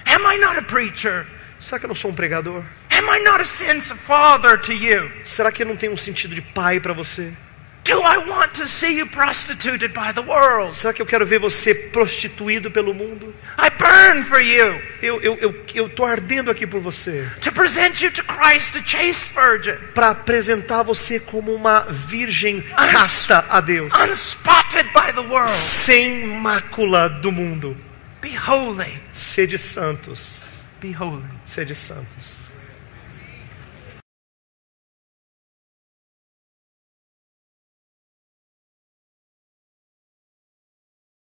Am I not a preacher? Será que eu não sou um pregador? Am I not a sense of father to you? Será que eu não tenho um sentido de pai para você? Do I want to see you prostituted by the world? Será que eu quero ver você prostituído pelo mundo? I burn for you. Eu tô ardendo aqui por você. To present you to Christ, a chaste virgin. Para apresentar você como uma virgem casta a Deus. Unspotted by the world. Sem mácula do mundo. Be holy. Sede santos. Be holy. Sede santos.